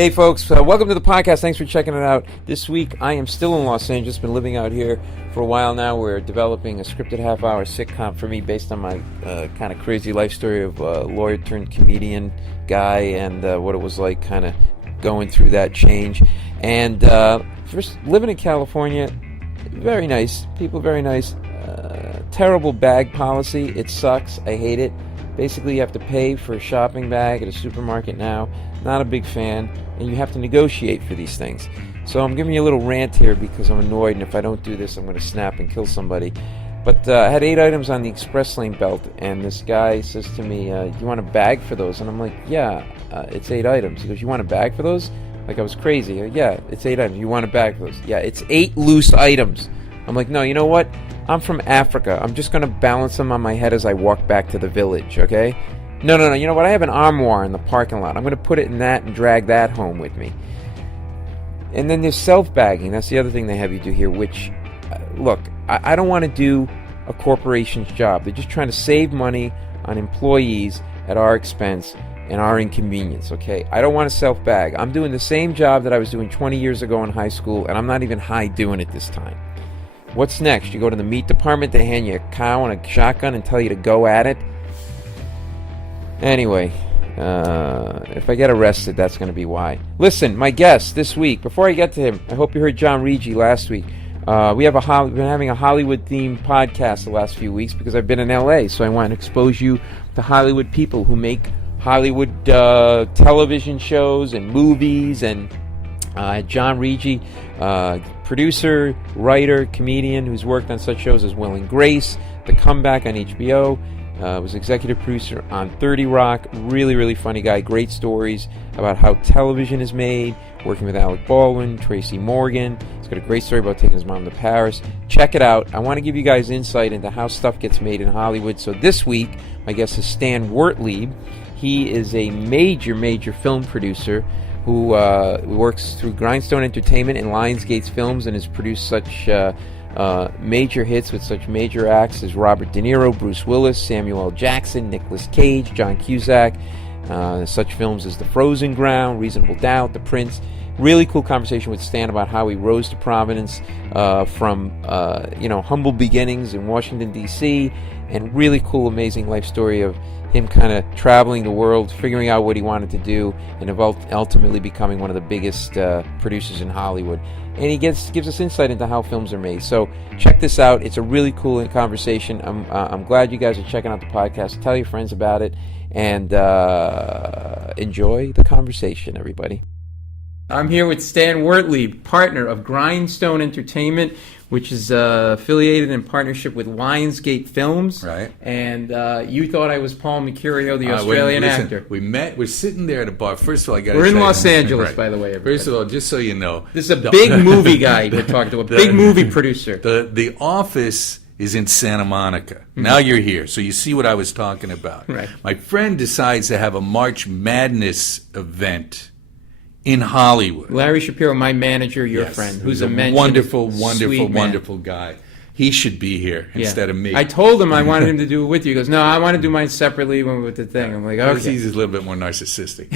Hey folks, welcome to the podcast. Thanks for checking it out. This week I am still in Los Angeles, been living out here for a while now. We're developing a scripted half-hour sitcom for me based on my kind of crazy life story of a lawyer turned comedian guy and what it was like kind of going through that change. And first, living in California, very nice. People very nice. Terrible bag policy. It sucks. I hate it. Basically, you have to pay for a shopping bag at a supermarket now. Not a big fan. And you have to negotiate for these things. So I'm giving you a little rant here because I'm annoyed, and if I don't do this, I'm going to snap and kill somebody. But I had 8 items on the express lane belt, and this guy says to me, you want a bag for those? And I'm like, yeah, it's 8 items. He goes, you want a bag for those? Like I was crazy. Yeah, it's 8 items. You want a bag for those? Yeah, it's 8 loose items. I'm like, no, you know what? I'm from Africa. I'm just going to balance them on my head as I walk back to the village, okay? No. You know what? I have an armoire in the parking lot. I'm going to put it in that and drag that home with me. And then there's self-bagging. That's the other thing they have you do here, which, look, I don't want to do a corporation's job. They're just trying to save money on employees at our expense and our inconvenience, okay? I don't want to self-bag. I'm doing the same job that I was doing 20 years ago in high school, and I'm not even high doing it this time. What's next? You go to the meat department, they hand you a cow and a shotgun and tell you to go at it? Anyway, if I get arrested, that's going to be why. Listen, my guest this week, before I get to him, I hope you heard John Rigi last week. We've been having a Hollywood-themed podcast the last few weeks because I've been in L.A., so I want to expose you to Hollywood people who make Hollywood television shows and movies. And John Rigi, producer, writer, comedian who's worked on such shows as Will and Grace, The Comeback on HBO, was executive producer on 30 Rock. Really, really funny guy. Great stories about how television is made, working with Alec Baldwin, Tracy Morgan. He's got a great story about taking his mom to Paris. Check it out. I want to give you guys insight into how stuff gets made in Hollywood. So this week, my guest is Stan Wertlieb. He is a major film producer who works through Grindstone Entertainment and Lionsgate's films and has produced such major hits with such major acts as Robert DeNiro, Bruce Willis, Samuel L. Jackson, Nicolas Cage, John Cusack, such films as The Frozen Ground, Reasonable Doubt, The Prince. Really cool conversation with Stan about how he rose to prominence from humble beginnings in Washington, D.C., and really cool, amazing life story of him kind of traveling the world, figuring out what he wanted to do, and ultimately becoming one of the biggest producers in Hollywood. And he gives us insight into how films are made. So check this out. It's a really cool conversation. I'm glad you guys are checking out the podcast. Tell your friends about it, and enjoy the conversation, everybody. I'm here with Stan Wertlieb, partner of Grindstone Entertainment, which is affiliated in partnership with Lionsgate Films. Right. And you thought I was Paul Mecurio, the Australian actor. We met. We're sitting there at a bar. First of all, I got to We're say... in Los Angeles, right. By the way, everybody. First of all, just so you know... This is a big movie guy we're talking to, a big movie producer. The office is in Santa Monica. Mm-hmm. Now you're here, so you see what I was talking about. Right. My friend decides to have a March Madness event in Hollywood. Larry Shapiro, my manager, your yes, friend, who's a wonderful guy. He should be here instead of me. I told him I wanted him to do it with you. He goes, no, I want to do mine separately when we're with the thing. I'm like, okay. He's a little bit more narcissistic.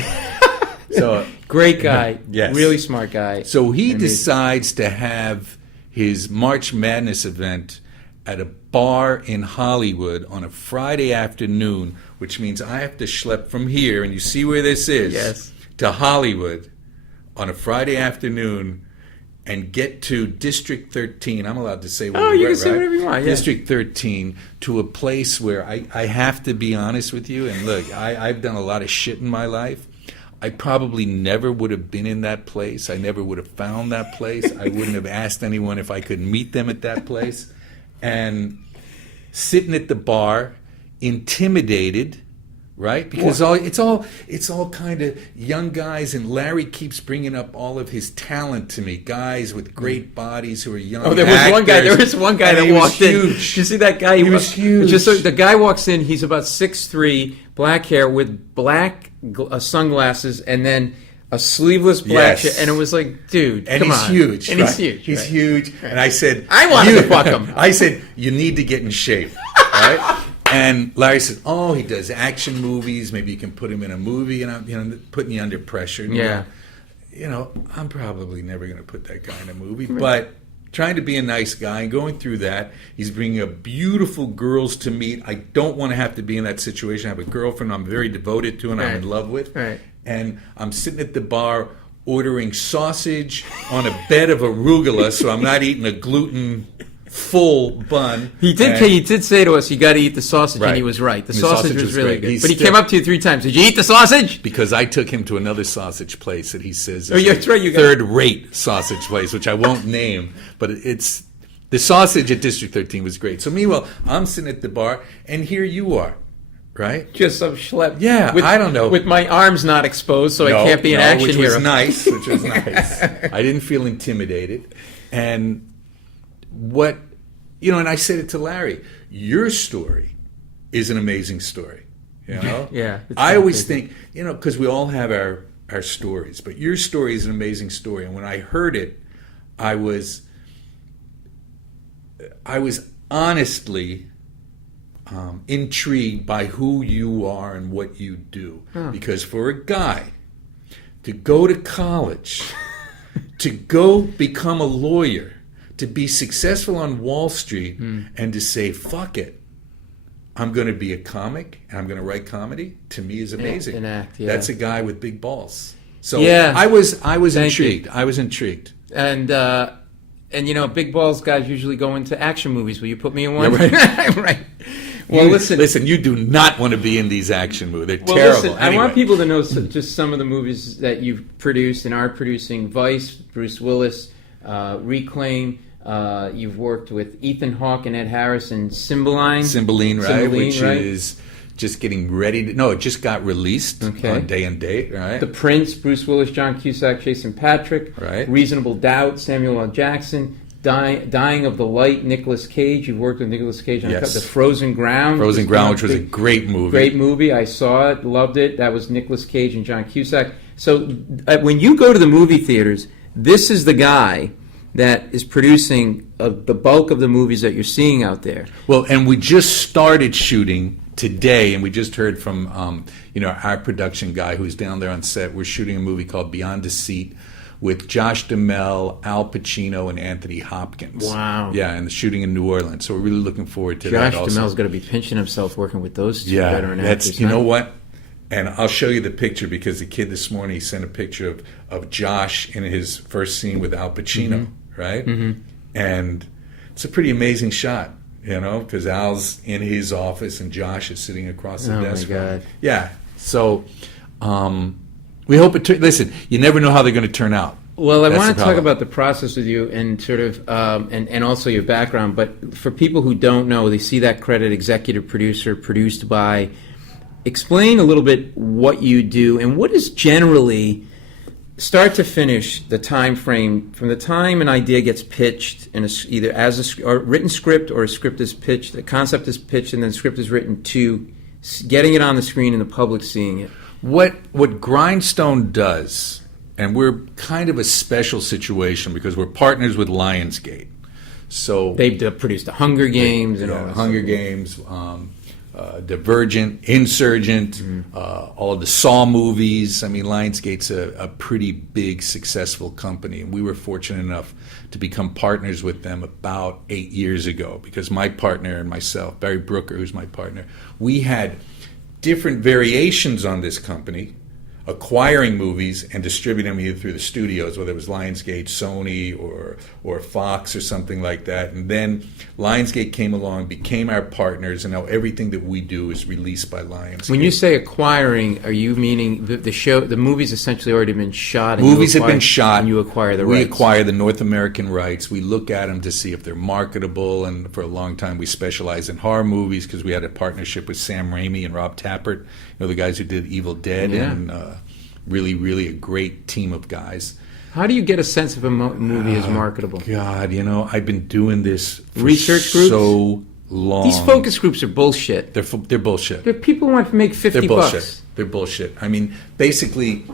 So great guy. Yes. Really smart guy. So he decides to have his March Madness event at a bar in Hollywood on a Friday afternoon, which means I have to schlep from here, and you see where this is, to Hollywood on a Friday afternoon and get to District 13. I'm allowed to say where you can say whatever you want. Yeah. District 13, to a place where I have to be honest with you. And look, I've done a lot of shit in my life. I probably never would have been in that place. I never would have found that place. I wouldn't have asked anyone if I could meet them at that place. And sitting at the bar, intimidated, right? Because it's all kind of young guys, and Larry keeps bringing up all of his talent to me. Guys with great bodies who are young. Oh, there was one guy that walked in. Did you see that guy? He was huge. Just so, the guy walks in. He's about 6'3", black hair with black sunglasses, and then a sleeveless black shirt. And it was like, dude, and come he's on. Huge. And right? he's huge. He's right. huge. And I said, I wanted to fuck him. I said, you need to get in shape, right? And Larry said, "Oh, he does action movies. Maybe you can put him in a movie." And I'm, putting you under pressure. Yeah. I'm probably never going to put that guy in a movie, but trying to be a nice guy and going through that. He's bringing up beautiful girls to meet. I don't want to have to be in that situation. I have a girlfriend I'm very devoted to and I'm in love with. Right. And I'm sitting at the bar ordering sausage on a bed of arugula, so I'm not eating a gluten-full bun. He did say to us, you got to eat the sausage, Right. and he was right. The And sausage was really great. good. But he came up to you 3 times. Did you eat the sausage? Because I took him to another sausage place that he says Oh, is yeah, that's right, you got- third-rate sausage place, which I won't name, but it's the sausage at District 13 was great. So meanwhile, I'm sitting at the bar, and here you are, right? Just some schlep. Yeah, I don't know. With my arms not exposed, so I can't be an action which hero. was nice, which was nice. I didn't feel intimidated. And and I said it to Larry, your story is an amazing story. Yeah. I always think, because we all have our stories, but your story is an amazing story. And when I heard it, I was honestly intrigued by who you are and what you do. Because for a guy to go to college, to go become a lawyer, to be successful on Wall Street, and to say, fuck it, I'm going to be a comic and I'm going to write comedy, to me is amazing. An act, yeah. That's a guy with big balls. So Yeah. I was Thank intrigued. you. I was intrigued. And big balls guys usually go into action movies. Will you put me in one? Yeah, Right. Well, listen. You do not want to be in these action movies. They're Well, terrible. listen, I want people to know just some of the movies that you've produced and are producing. Vice, Bruce Willis, Reclaim. You've worked with Ethan Hawke and Ed Harris in Cymbeline, right? Which right? is just getting ready to... No, it just got released on Day and Date, right? The Prince, Bruce Willis, John Cusack, Jason Patrick. Right. Reasonable Doubt, Samuel L. Jackson. Dying of the Light, Nicolas Cage. You've worked with Nicolas Cage on Yes. The Frozen Ground. Which was a great movie. Great movie. I saw it, loved it. That was Nicolas Cage and John Cusack. So when you go to the movie theaters, this is the guy that is producing the bulk of the movies that you're seeing out there. Well, and we just started shooting today, and we just heard from our production guy who's down there on set. We're shooting a movie called Beyond Deceit with Josh Duhamel, Al Pacino, and Anthony Hopkins. Wow. Yeah, and the shooting in New Orleans. So we're really looking forward to that also. Josh Duhamel's going to be pinching himself working with those two Yeah, veteran actors. you know what? And I'll show you the picture because the kid this morning, he sent a picture of Josh in his first scene with Al Pacino, right? Mm-hmm. And it's a pretty amazing shot, because Al's in his office and Josh is sitting across the desk. Oh, my God. Yeah. So we hope it... Listen, you never know how they're going to turn out. Well, I That's want the to talk problem. about the process with you and sort of, and also your background. But for people who don't know, they see that credit, executive producer, produced by. Explain a little bit what you do and what is generally, start to finish, the time frame from the time an idea gets pitched in either as a written script or a script is pitched, the concept is pitched, and then the script is written to getting it on the screen and the public seeing it. What Grindstone does, and we're kind of a special situation because we're partners with Lionsgate. So They've produced the Hunger Games and all that Hunger stuff. Games, Divergent, Insurgent, all of the Saw movies. I mean, Lionsgate's a pretty big, successful company, and we were fortunate enough to become partners with them about 8 years ago because my partner and myself, Barry Brooker, who's my partner, we had different variations on this company, acquiring movies and distributing them either through the studios, whether it was Lionsgate, Sony, or Fox or something like that. And then Lionsgate came along, became our partners, and now everything that we do is released by Lionsgate. When you say acquiring, are you meaning the movie's essentially already been shot? And Movies have been shot. And you acquire the We rights. acquire the North American rights. We look at them to see if they're marketable, and for a long time we specialized in horror movies because we had a partnership with Sam Raimi and Rob Tappert, the guys who did Evil Dead, Yeah. and really, really a great team of guys. How do you get a sense if a movie is marketable? God, I've been doing this for Research groups? so long. These focus groups are bullshit. They're bullshit. They're people who want to make $50. They're bullshit. They're bullshit. I mean, basically...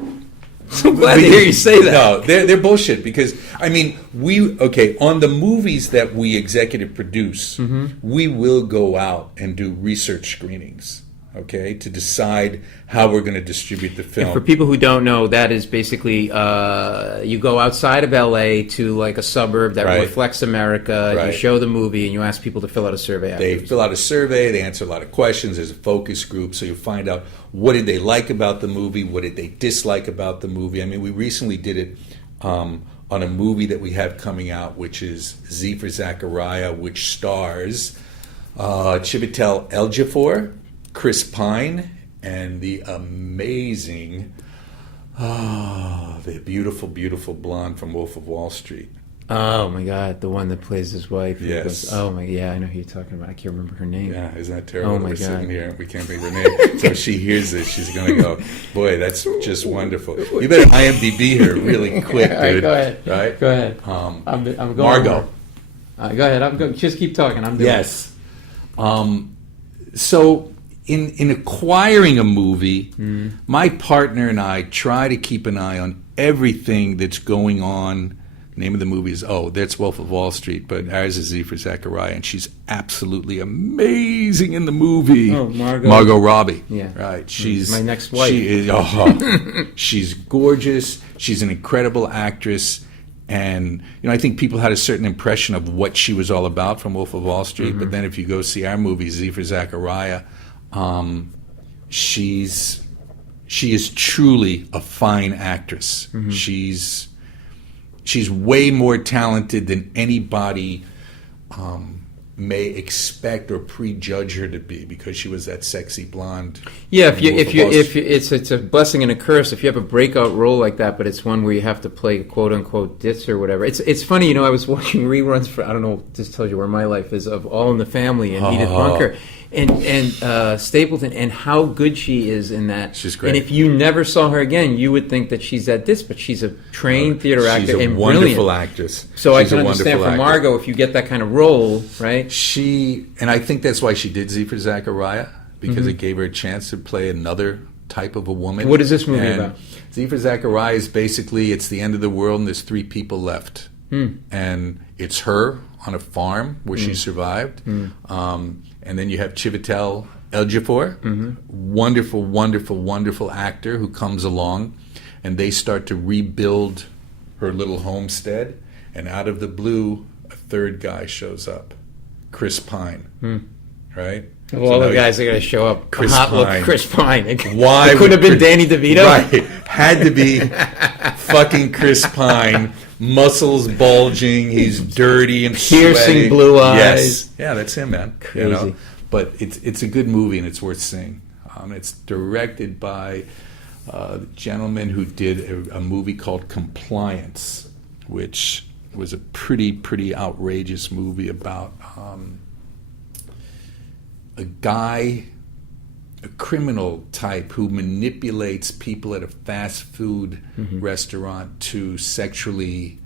I'm glad to hear you say that. No, they're bullshit because, on the movies that we executive produce, we will go out and do research screenings. okay, to decide how we're going to distribute the film. And for people who don't know, that is basically you go outside of LA to like a suburb that reflects America. You show the movie and you ask people to fill out a survey. They fill out a survey. They answer a lot of questions. There's a focus group, so you find out what did they like about the movie, what did they dislike about the movie. I mean, we recently did it on a movie that we have coming out, which is Z for Zachariah, which stars Chiwetel Ejiofor, Chris Pine, and the amazing, the beautiful, beautiful blonde from Wolf of Wall Street. Oh my God, the one that plays his wife. Yes. Goes, oh my, yeah, I know who you're talking about. I can't remember her name. Yeah, isn't that terrible? Oh my We're God. sitting here, we can't think of her name. So if she hears this, she's going to go, boy, that's just wonderful. You better IMDb her really quick, dude. All right, go ahead. Right? Go ahead. I'm going. Margot. Go ahead. I'm going. Just keep talking. I'm doing Yes. So in acquiring a movie, my partner and I try to keep an eye on everything that's going on. Name of the movie is, that's Wolf of Wall Street, but ours is Z for Zachariah, and she's absolutely amazing in the movie. Oh, Margot Robbie. Yeah. Right. She's my next wife. She is, she's gorgeous. She's an incredible actress. And, I think people had a certain impression of what she was all about from Wolf of Wall Street. But then if you go see our movie, Z for Zachariah, she is truly a fine actress. She's way more talented than anybody may expect or prejudge her to be, because she was that sexy blonde. Yeah, if it's a blessing and a curse if you have a breakout role like that, but it's one where you have to play quote unquote ditz or whatever. It's funny, I was watching reruns for, I don't know, this tells you where my life is, of All in the Family and Edith Bunker and Stapleton, and how good she is in that. She's great. And if you never saw her again, you would think that she's at this, but she's a trained theater actor She's a and wonderful brilliant. actress. So She's I can understand for Margot, if you get that kind of role, right? And I think that's why she did Z for Zachariah, because it gave her a chance to play another type of a woman. What is this movie about? Z for Zachariah is basically, it's the end of the world and there's 3 people left. And it's her on a farm where she survived. And then you have Chiwetel Ejiofor, wonderful, wonderful, wonderful actor who comes along, and they start to rebuild her little homestead. And out of the blue, a third guy shows up, Chris Pine, right? Of all the guys that got to show up, Chris hot look Pine. Chris Pine. Why it could have been Danny DeVito? Right. Had to be fucking Chris Pine. Muscles bulging. He's dirty and piercing sweaty. blue eyes. Yes. Yeah, that's him, man. Crazy. But it's a good movie and it's worth seeing. It's directed by the gentleman who did a movie called Compliance, which was a pretty outrageous movie about a guy, a criminal type who manipulates people at a fast food restaurant to sexually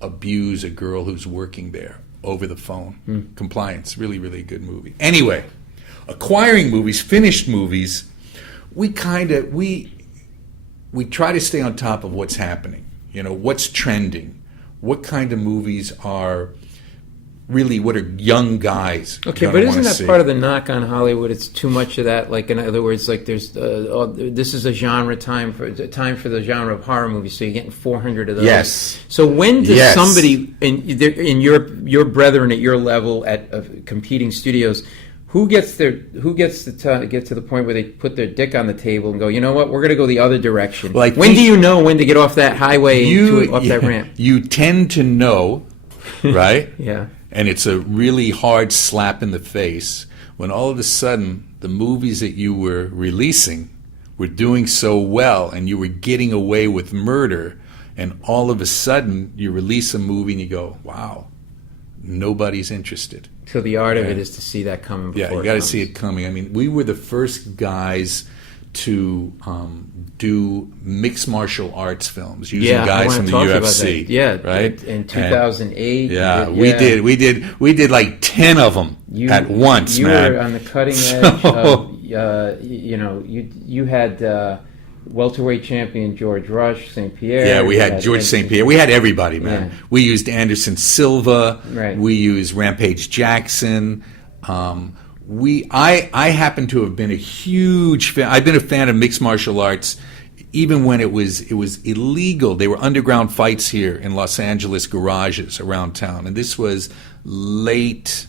abuse a girl who's working there over the phone. Compliance, really, really good movie. Anyway, acquiring movies, finished movies, we try to stay on top of what's happening. What's trending, what kind of movies are really, what are young guys Okay, but isn't that part of the knock on Hollywood? It's too much of that. Like, in other words, like there's this is a genre time for the genre of horror movies. So you're getting 400 of those. Yes. So when does somebody in your brethren at your level at competing studios, who gets to get to the point where they put their dick on the table and go, you know what, we're going to go the other direction? Well, when do you know when to get off that highway and off that ramp? You tend to know, right? Yeah. And it's a really hard slap in the face when all of a sudden the movies that you were releasing were doing so well and you were getting away with murder, and all of a sudden you release a movie and you go, wow, nobody's interested. So the art of it is to see that coming before you got to see it coming. I mean, we were the first guys to do mixed martial arts films using guys from the UFC. Yeah, right. In 2008. We did like 10 of them at once, man. You were on the cutting edge of, you had welterweight champion George Rush, St. Pierre. Yeah, we had George St. Pierre. We had everybody, man. Yeah. We used Anderson Silva. Right. We used Rampage Jackson. I happen to have been a huge fan. I've been a fan of mixed martial arts even when it was illegal. They were underground fights here in Los Angeles garages around town, and this was late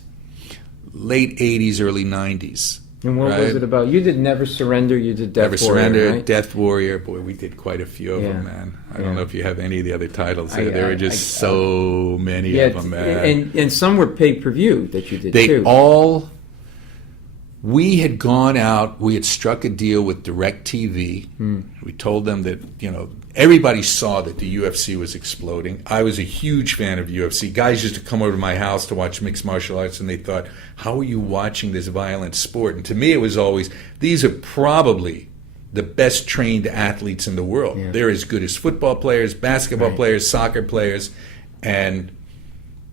80s, early 90s. And what was it about? You did Never Surrender, you did Death Never Warrior, Surrender, right? Death Warrior. Boy, we did quite a few of them, man. I don't know if you have any of the other titles. There were just so many of them, man. And some were pay-per-view that you did, too. We had gone out, we had struck a deal with DirecTV. We told them that, everybody saw that the UFC was exploding. I was a huge fan of UFC. Guys used to come over to my house to watch mixed martial arts, and they thought, how are you watching this violent sport? And to me, it was always, these are probably the best trained athletes in the world. Yeah. They're as good as football players, basketball players, soccer players, and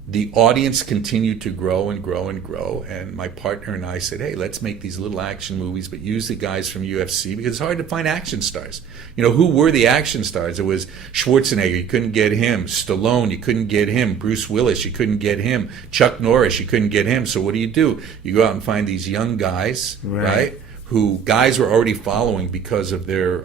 the audience continued to grow and grow and grow, and my partner and I said, hey, let's make these little action movies, but use the guys from UFC, because it's hard to find action stars. Who were the action stars? It was Schwarzenegger, you couldn't get him. Stallone, you couldn't get him. Bruce Willis, you couldn't get him. Chuck Norris, you couldn't get him. So what do? You go out and find these young guys, right? Who guys were already following because of their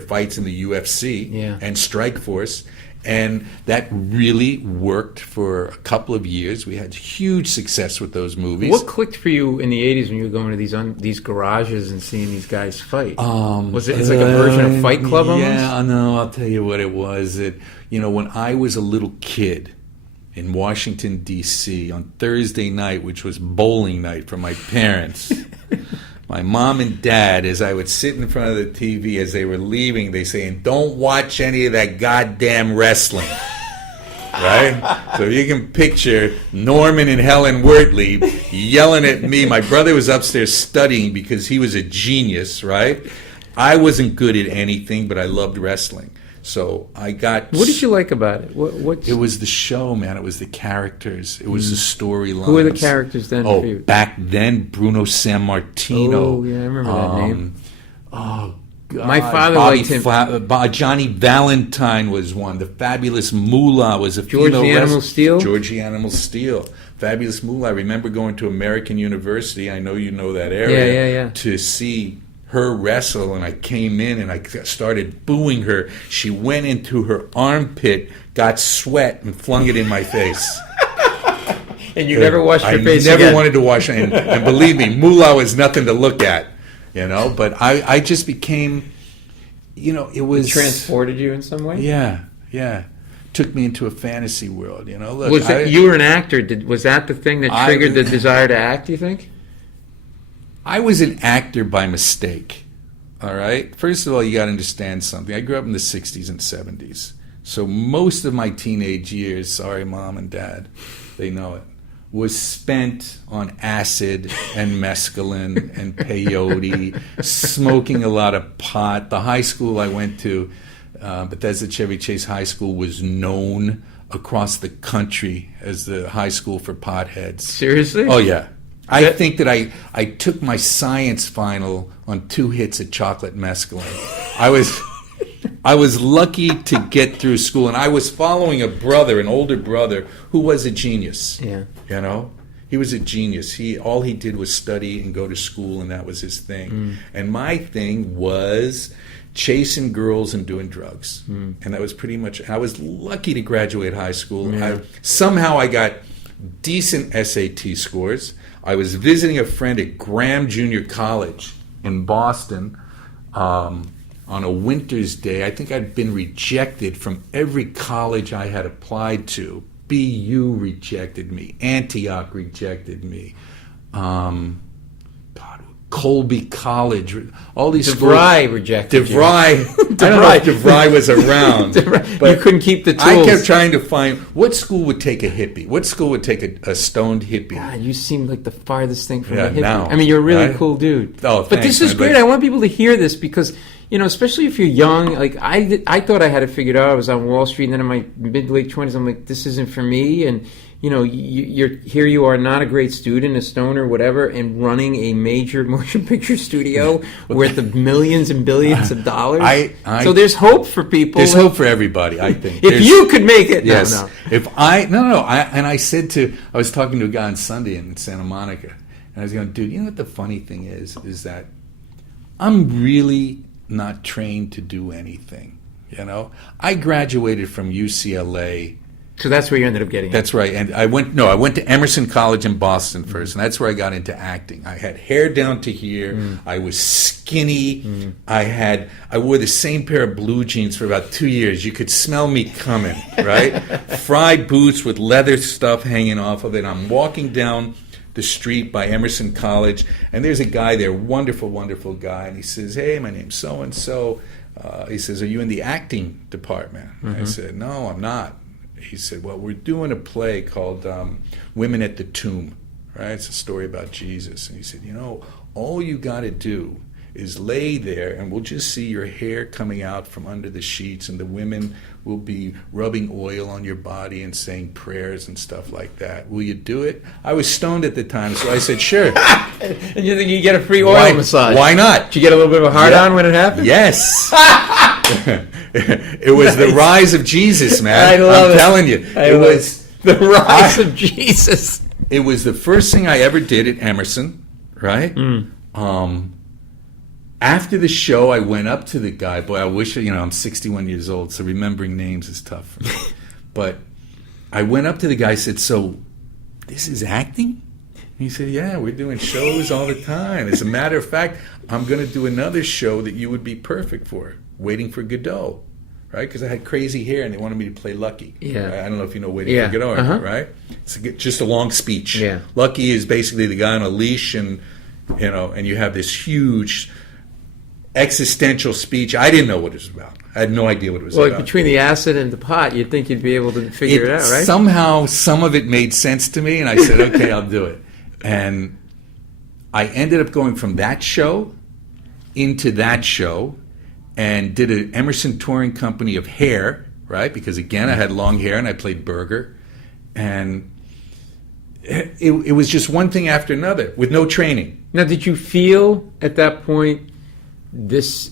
fights in the UFC and Strikeforce. And that really worked for a couple of years. We had huge success with those movies. What clicked for you in the 80s when you were going to these garages and seeing these guys fight? Was it's like a version of Fight Club almost? Yeah, no, I'll tell you what it was. When I was a little kid in Washington, D.C., on Thursday night, which was bowling night for my parents, my mom and dad, as I would sit in front of the TV as they were leaving, they saying, don't watch any of that goddamn wrestling. Right? So you can picture Norman and Helen Wertlieb yelling at me. My brother was upstairs studying because he was a genius, right? I wasn't good at anything, but I loved wrestling. So I got... What did you like about it? It was the show, man. It was the characters. It was the storyline. Who were the characters then for you? Back then, Bruno Sammartino. Oh, yeah, I remember that name. Oh, God. My father liked him. Johnny Valentine was one. The Fabulous Moolah was a female wrestler. Georgie Animal Steel. Fabulous Moolah. I remember going to American University. I know you know that area. To see her wrestle, and I came in and I started booing her. She went into her armpit, got sweat, and flung it in my face. And you never washed your face again? I never again. wanted to wash it. And believe me, Moolah was nothing to look at, But I just became, it was... It transported you in some way? Yeah. Took me into a fantasy world, Look, you were an actor. Was that the thing that triggered the desire to act, you think? I was an actor by mistake, all right? First of all, you got to understand something. I grew up in the 60s and 70s. So most of my teenage years, sorry, Mom and Dad, they know it, was spent on acid and mescaline and peyote, smoking a lot of pot. The high school I went to, Bethesda Chevy Chase High School, was known across the country as the high school for potheads. Seriously? Oh, yeah. I think that I took my science final on 2 hits of chocolate mescaline. I was lucky to get through school, and I was following a brother, an older brother, who was a genius. Yeah. He was a genius. All he did was study and go to school, and that was his thing. And my thing was chasing girls and doing drugs. And that was pretty much... I was lucky to graduate high school. Yeah. Somehow I got decent SAT scores. I was visiting a friend at Graham Junior College in Boston on a winter's day. I think I'd been rejected from every college I had applied to. BU rejected me. Antioch rejected me. Colby College. All these DeVry schools. rejected you. I don't know if DeVry was around. But you couldn't keep the tools. I kept trying to find what school would take a hippie. What school would take a stoned hippie? God, you seem like the farthest thing from a hippie. Now, I mean, you're a really cool dude. Oh, but this is great. I want people to hear this because, especially if you're young. Like I thought I had it figured out. I was on Wall Street, and then in my mid-late 20s, I'm like, this isn't for me. And you're here. You are not a great student, a stoner, whatever, and running a major motion picture studio worth of millions and billions of dollars. So there's hope for people. There's hope for everybody, I think. If you could make it, yes. No. If I was talking to a guy on Sunday in Santa Monica, And I was going, dude, you know what the funny thing is that I'm really not trained to do anything, you know? I graduated from UCLA. So that's where you ended up getting That's right. And I went to Emerson College in Boston first, and that's where I got into acting. I had hair down to here. I was skinny. I wore the same pair of blue jeans for about 2 years. You could smell me coming, right? Fried boots with leather stuff hanging off of it. I'm walking down the street by Emerson College, and there's a guy there, wonderful, wonderful guy, and he says, "Hey, my name's so-and-so." He says, "Are you in the acting department?" I said, "No, I'm not." He said, "Well, we're doing a play called Women at the Tomb, right? It's a story about Jesus." And he said, "You know, all you got to do is lay there, and we'll just see your hair coming out from under the sheets, and the women will be rubbing oil on your body and saying prayers and stuff like that. Will you do it?" I was stoned at the time, so I said, "Sure." And you think you get a free oil massage? Why not? Did you get a little bit of a hard-on when it happened? Yes. It was the rise of Jesus, man. I love I'm telling you. It was the rise of Jesus. It was the first thing I ever did at Emerson, right? After the show, I went up to the guy. Boy, I wish, I'm 61 years old, so remembering names is tough for me. But I went up to the guy and said, "So, this is acting?" And he said, "Yeah, we're doing shows all the time. As a matter of fact, I'm going to do another show that you would be perfect for, Waiting for Godot." Right? Because I had crazy hair and they wanted me to play Lucky. Yeah. Right? I don't know if you know Waiting for Godot, right? It's just a long speech. Yeah. Lucky is basically the guy on a leash, and and you have this huge existential speech. I didn't know what it was about. I had no idea what it was about. Well, between the acid and the pot, you'd think you'd be able to figure it out, right? Somehow, some of it made sense to me, and I said, "Okay, I'll do it." And I ended up going from that show into that show, and did an Emerson touring company of hair, right? Because again, I had long hair and I played Burger, and it was just one thing after another with no training. Now, did you feel at that point this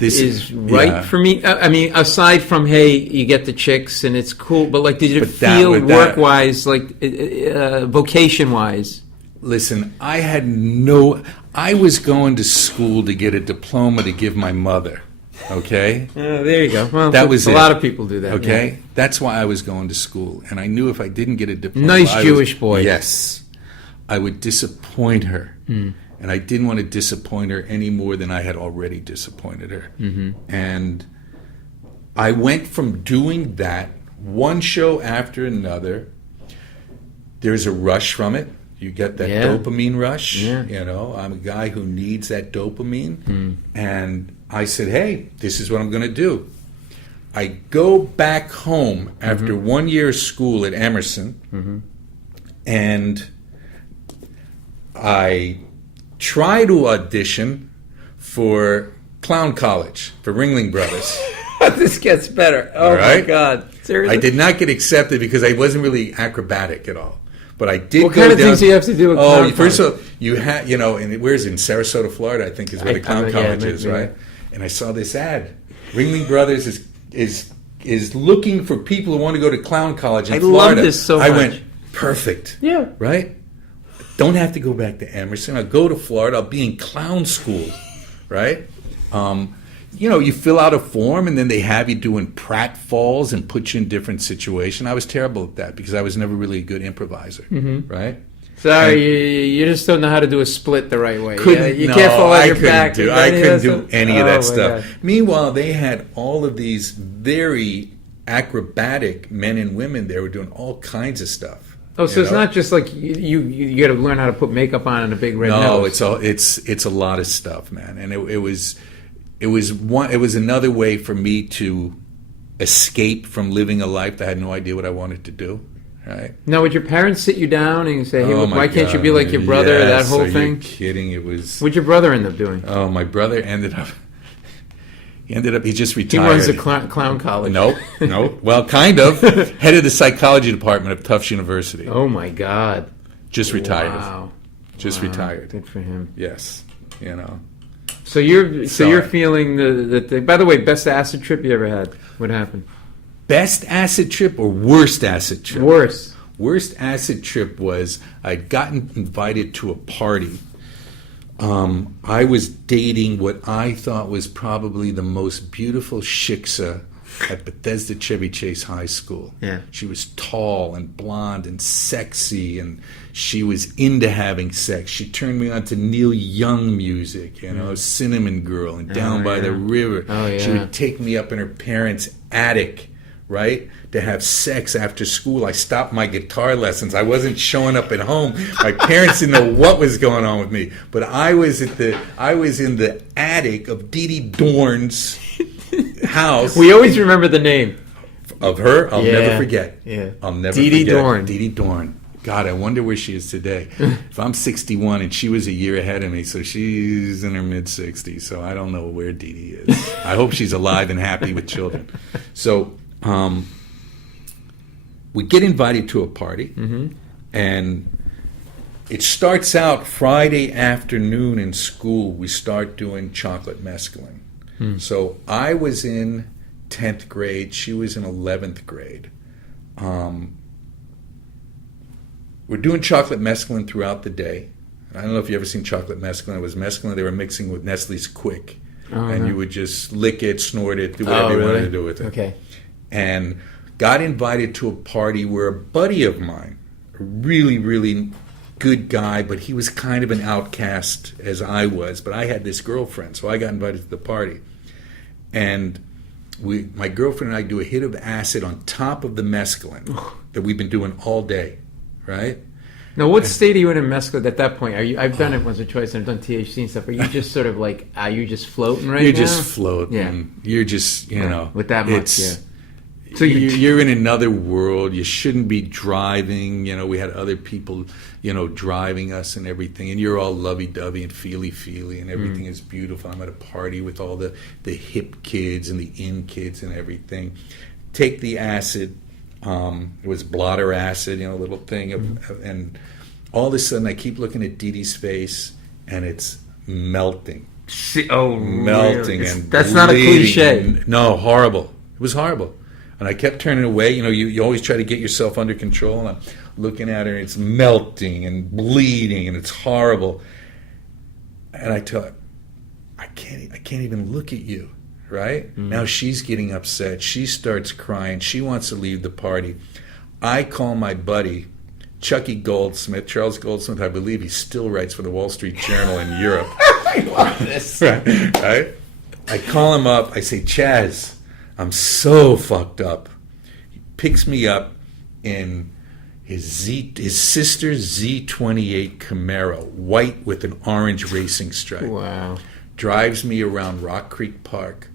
is right for me? I mean, aside from, hey, you get the chicks and it's cool, but like, did it feel work-wise, like vocation-wise? Listen, I was going to school to get a diploma to give my mother. Okay? There you go. Well, that was a lot of people do that. Okay? Yeah. That's why I was going to school. And I knew if I didn't get a diploma... Nice Jewish boy. Yes. I would disappoint her. And I didn't want to disappoint her any more than I had already disappointed her. And I went from doing that, one show after another. There's a rush from it. You get that dopamine rush. I'm a guy who needs that dopamine. And I said, "Hey, this is what I'm going to do." I go back home after 1 year of school at Emerson, and I try to audition for Clown College, for Ringling Brothers. This gets better. Oh, my God. Seriously? I did not get accepted because I wasn't really acrobatic at all. But I did. What kind of things do you have to do? First of all, you had, and where's in Sarasota, Florida? I think is where the Clown College is, right? And I saw this ad. Ringling Brothers is looking for people who want to go to Clown College in Florida. I love this so much. I went, perfect. Yeah. Right? Don't have to go back to Emerson. I'll go to Florida. I'll be in clown school, right? You fill out a form, and then they have you doing pratfalls and put you in different situations. I was terrible at that because I was never really a good improviser, right? Sorry, you just don't know how to do a split the right way. You No, can't fall on your back. I couldn't do any of that stuff. God. Meanwhile, they had all of these very acrobatic men and women there were doing all kinds of stuff. Oh, so it's not just like you got to learn how to put makeup on and a big red nose. No, it's a lot of stuff, man. And it was another way for me to escape from living a life that I had no idea what I wanted to do. Right. Now, would your parents sit you down and say, "Hey, why can't you be like your brother?" Yes, that whole are thing. You kidding? It was. What'd your brother end up doing? Oh, my brother ended up. He just retired. He runs a clown college. No. Well, kind of. Head of the psychology department of Tufts University. Oh my God. Just retired. Wow. Retired. Good for him. Yes. So you're feeling that. By the way, best acid trip you ever had? What happened? Best acid trip or worst acid trip? Worst. Worst acid trip was I'd gotten invited to a party. I was dating what I thought was probably the most beautiful shiksa at Bethesda Chevy Chase High School. Yeah. She was tall and blonde and sexy, and she was into having sex. She turned me on to Neil Young music, Cinnamon Girl and Down by the River. Oh, yeah. She would take me up in her parents' attic, right, to have sex after school. I stopped my guitar lessons. I wasn't showing up at home. My parents didn't know what was going on with me. But I was in the attic of Dee Dee Dorn's house. We always remember the name of her. I'll never forget. Yeah. I'll never Dee Dee forget. Dorn. Dee Dee Dorn. God, I wonder where she is today. If I'm 61 and she was a year ahead of me, so she's in her mid-60s, so I don't know where Dee Dee is. I hope she's alive and happy with children. So we get invited to a party, and it starts out Friday afternoon in school. We start doing chocolate mescaline. So I was in 10th grade. She was in 11th grade. We're doing chocolate mescaline throughout the day. I don't know if you've ever seen chocolate mescaline. It was mescaline they were mixing with Nestle's Quick. And you would just lick it, snort it, do whatever you wanted to do with it. Okay. And got invited to a party where a buddy of mine, a really, really good guy, but he was kind of an outcast as I was. But I had this girlfriend, so I got invited to the party. And my girlfriend and I do a hit of acid on top of the mescaline that we've been doing all day, right? Now, what state are you in mescaline at that point? I've done it once or twice, and I've done THC and stuff. Are you just sort of like, are you just floating right now? You're just floating. Yeah. You're just, with that much, yeah. So you're in another world. You shouldn't be driving. We had other people, driving us and everything. And you're all lovey-dovey and feely-feely, and everything is beautiful. I'm at a party with all the hip kids and the in kids and everything. Take the acid. It was blotter acid, a little thing. And all of a sudden, I keep looking at Dee Dee's face, and it's melting. Melting really? and that's not a cliche. No, horrible. It was horrible. And I kept turning away. You always try to get yourself under control. And I'm looking at her, and it's melting and bleeding, and it's horrible. And I tell her, I can't even look at you, right? Now she's getting upset. She starts crying. She wants to leave the party. I call my buddy, Chucky Goldsmith, Charles Goldsmith. I believe he still writes for the Wall Street Journal in Europe. I love this. Right? I call him up. I say, Chaz, I'm so fucked up. He picks me up in his sister's Z28 Camaro, white with an orange racing stripe. Wow. Drives me around Rock Creek Park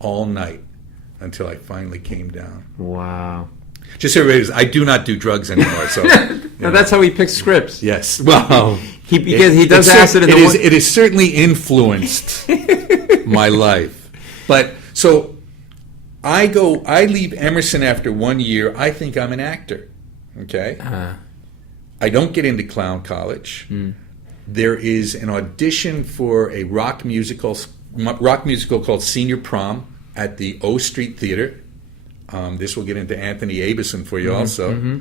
all night until I finally came down. Wow. Just so everybody knows, I do not do drugs anymore. So no, that's how he picks scripts. Yes. Well, because he does acid in the morning. It has certainly influenced my life. But so I leave Emerson after 1 year. I think I'm an actor. Okay? I don't get into clown college. There is an audition for a rock musical called Senior Prom at the O Street Theater. This will get into Anthony Abison for you also.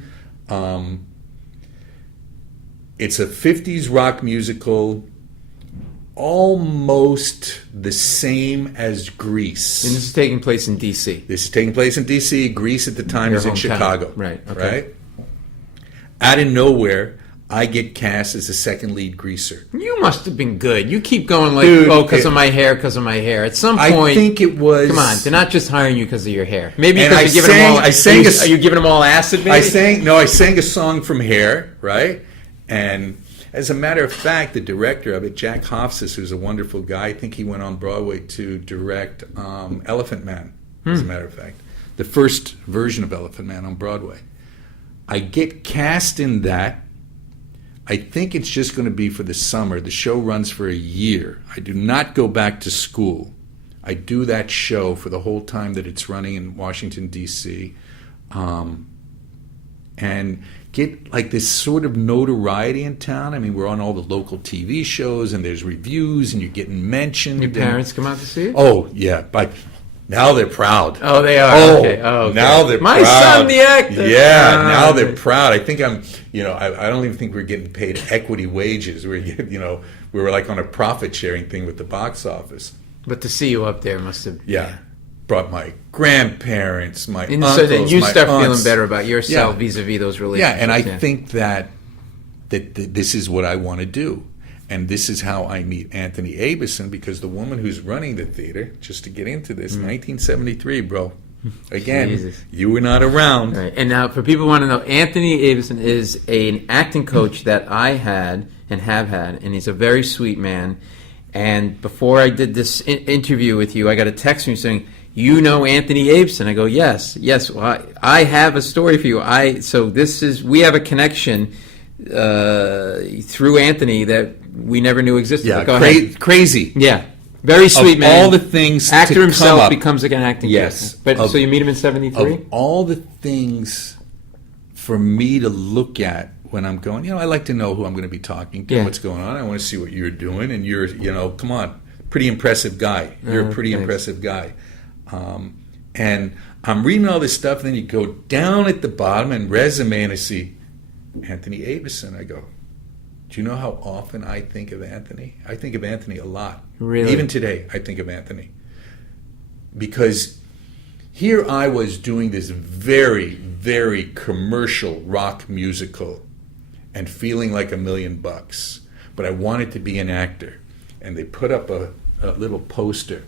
It's a 50s rock musical, almost the same as Grease. And this is taking place in D.C. This is taking place in D.C. Grease at the time was in Chicago. Right. Okay. Right? Out of nowhere, I get cast as the second lead greaser. You must have been good. You keep going like, Dude, because of my hair, because of my hair. At some point, I think it was. Come on, they're not just hiring you because of your hair. Maybe And because you're giving them all. Are you giving them all acid? Maybe? I sang a song from Hair, right? And as a matter of fact, the director of it, Jack Hofstas, who's a wonderful guy, I think he went on Broadway to direct Elephant Man, as a matter of fact. The first version of Elephant Man on Broadway. I get cast in that. I think it's just going to be for the summer. The show runs for a year. I do not go back to school. I do that show for the whole time that it's running in Washington, D.C., and get like this sort of notoriety in town. I mean, we're on all the local TV shows, and there's reviews, and you're getting mentioned. Your parents come out to see it? Oh, yeah. Now they're proud. Oh, they are. Oh, okay. Oh, okay. Now they're My proud. son, the actor. Yeah, now they're proud. I think I don't even think we're getting paid equity wages. We were like on a profit sharing thing with the box office. But to see you up there must have... Yeah. Brought my grandparents, my and uncles, so then you my start aunts. feeling better about yourself Yeah. vis-a-vis those relationships. Yeah, and I think that this is what I want to do. And this is how I meet Anthony Abison, because the woman who's running the theater, just to get into this, 1973, bro. Again, Jesus. you were not around. Right. And now, for people who want to know, Anthony Abison is an acting coach that I had and have had, and he's a very sweet man. And before I did this interview with you, I got a text from you saying, "You know Anthony Abison?" I go, "Yes. Well, I have a story for you. We have a connection through Anthony that we never knew existed." Yeah, Go ahead. crazy. Yeah, very sweet Of man. all the things actor to himself come up, becomes like an acting Yes. coach. But so you meet him in '73. Of all the things for me to look at when I'm going, I like to know who I'm going to be talking to, Yeah. what's going on. I want to see what you're doing, and you're, come on, pretty impressive guy. You're a pretty thanks. impressive guy. And I'm reading all this stuff, and then you go down at the bottom and resume, and I see Anthony Abison. I go, do you know how often I think of Anthony? I think of Anthony a lot. Really? Even today, I think of Anthony. Because here I was doing this very, very commercial rock musical and feeling like $1 million. But I wanted to be an actor. And they put up a little poster.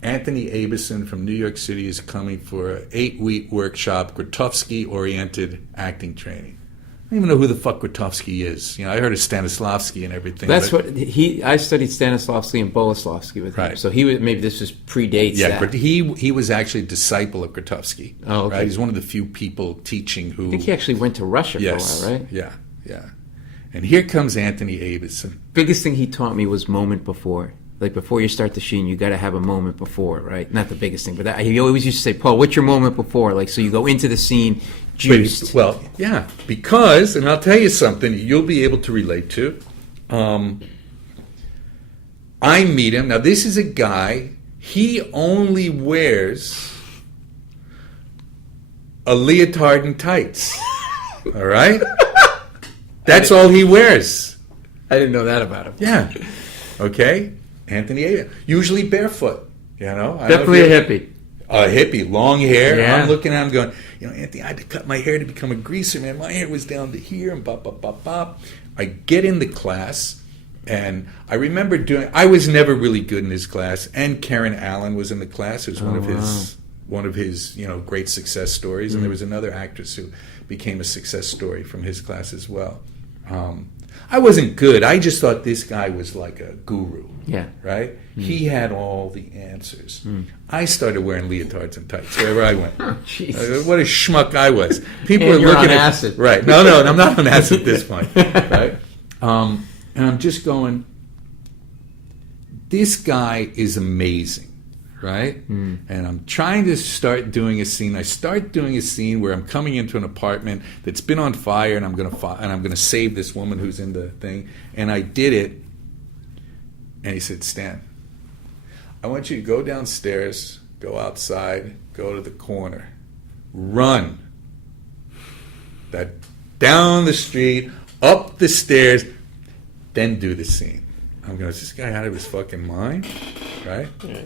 Anthony Abison from New York City is coming for an 8-week workshop, Grotowski-oriented acting training. I don't even know who the fuck Grotowski is. I heard of Stanislavski and everything. That's what I studied Stanislavski and Boleslavski with him. Right. So maybe this was predates Yeah, that. he was actually a disciple of Grotowski. Oh, okay. Right? He's one of the few people teaching who... I think he actually went to Russia Yes. for a while, right? Yeah. And here comes Anthony Abison. Biggest thing he taught me was moment before. Like before you start the scene, you got to have a moment before, right? Not the biggest thing, but he always used to say, "Paul, what's your moment before?" Like so, you go into the scene juiced. Well, yeah, because, and I'll tell you something you'll be able to relate to. I meet him. Now, this is a guy, he only wears a leotard and tights. All right? That's all he wears. I didn't know that about him. Yeah. Okay? Anthony Abison. Usually barefoot, Definitely a hippie. A hippie, long hair. Yeah. I'm looking at him going, Anthony, I had to cut my hair to become a greaser, man. My hair was down to here and bop, bop, bop, bop. I get in the class, and I remember I was never really good in his class, and Karen Allen was in the class. It was one of his great success stories, and there was another actress who became a success story from his class as well. I wasn't good. I just thought this guy was like a guru. Yeah. Right? He had all the answers. I started wearing leotards and tights wherever I went. Oh, jeez. What a schmuck I was. People And are you're looking on at acid. Right. No, I'm not on acid at this point. Right? And I'm just going, this guy is amazing. Right? And I'm trying to start doing a scene. I start doing a scene where I'm coming into an apartment that's been on fire, and I'm going to save this woman who's in the thing. And I did it. And he said, Stan, I want you to go downstairs, go outside, go to the corner, run that down the street, up the stairs, then do the scene. I'm going, is this guy out of his fucking mind? Right? Yeah.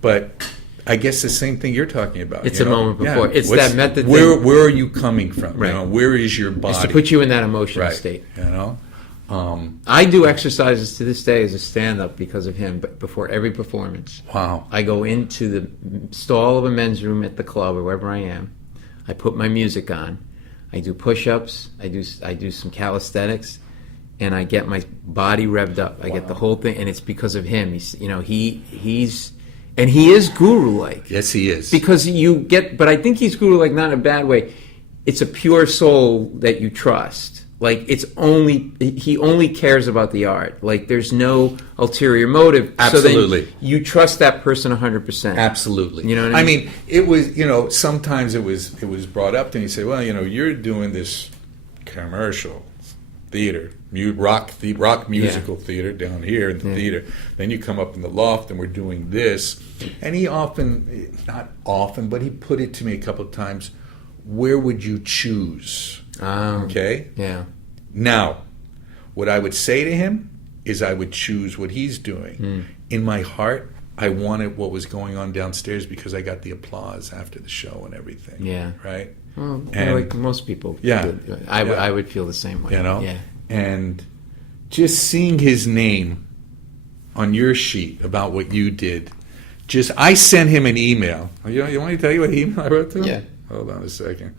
But I guess the same thing you're talking about. It's a moment before. Yeah. It's that method. Where are you coming from? Right. Where is your body? It's to put you in that emotional right. state. I do exercises to this day as a stand-up because of him, but before every performance. Wow. I go into the stall of a men's room at the club or wherever I am. I put my music on. I do push-ups. I do some calisthenics, and I get my body revved up. I get the whole thing, and it's because of him. He's and he is guru-like. Yes, he is. Because but I think he's guru-like not in a bad way. It's a pure soul that you trust. Like he only cares about the art. Like there's no ulterior motive. Absolutely. So then you trust that person 100%. Absolutely. You know what I mean? I mean, it was, sometimes it was brought up to me, you say, well, you're doing this commercial theater rock musical theater down here in the theater. Then you come up in the loft, and we're doing this. And he often, not often, but he put it to me a couple of times, where would you choose? Okay? Yeah. Now, what I would say to him is I would choose what he's doing. In my heart, I wanted what was going on downstairs because I got the applause after the show and everything. Yeah. Right? Well, And- like most people. Yeah. I would feel the same way. You know? Yeah. And just seeing his name on your sheet about what you did, I sent him an email. You want me to tell you what email I wrote to him? Yeah. Hold on a second.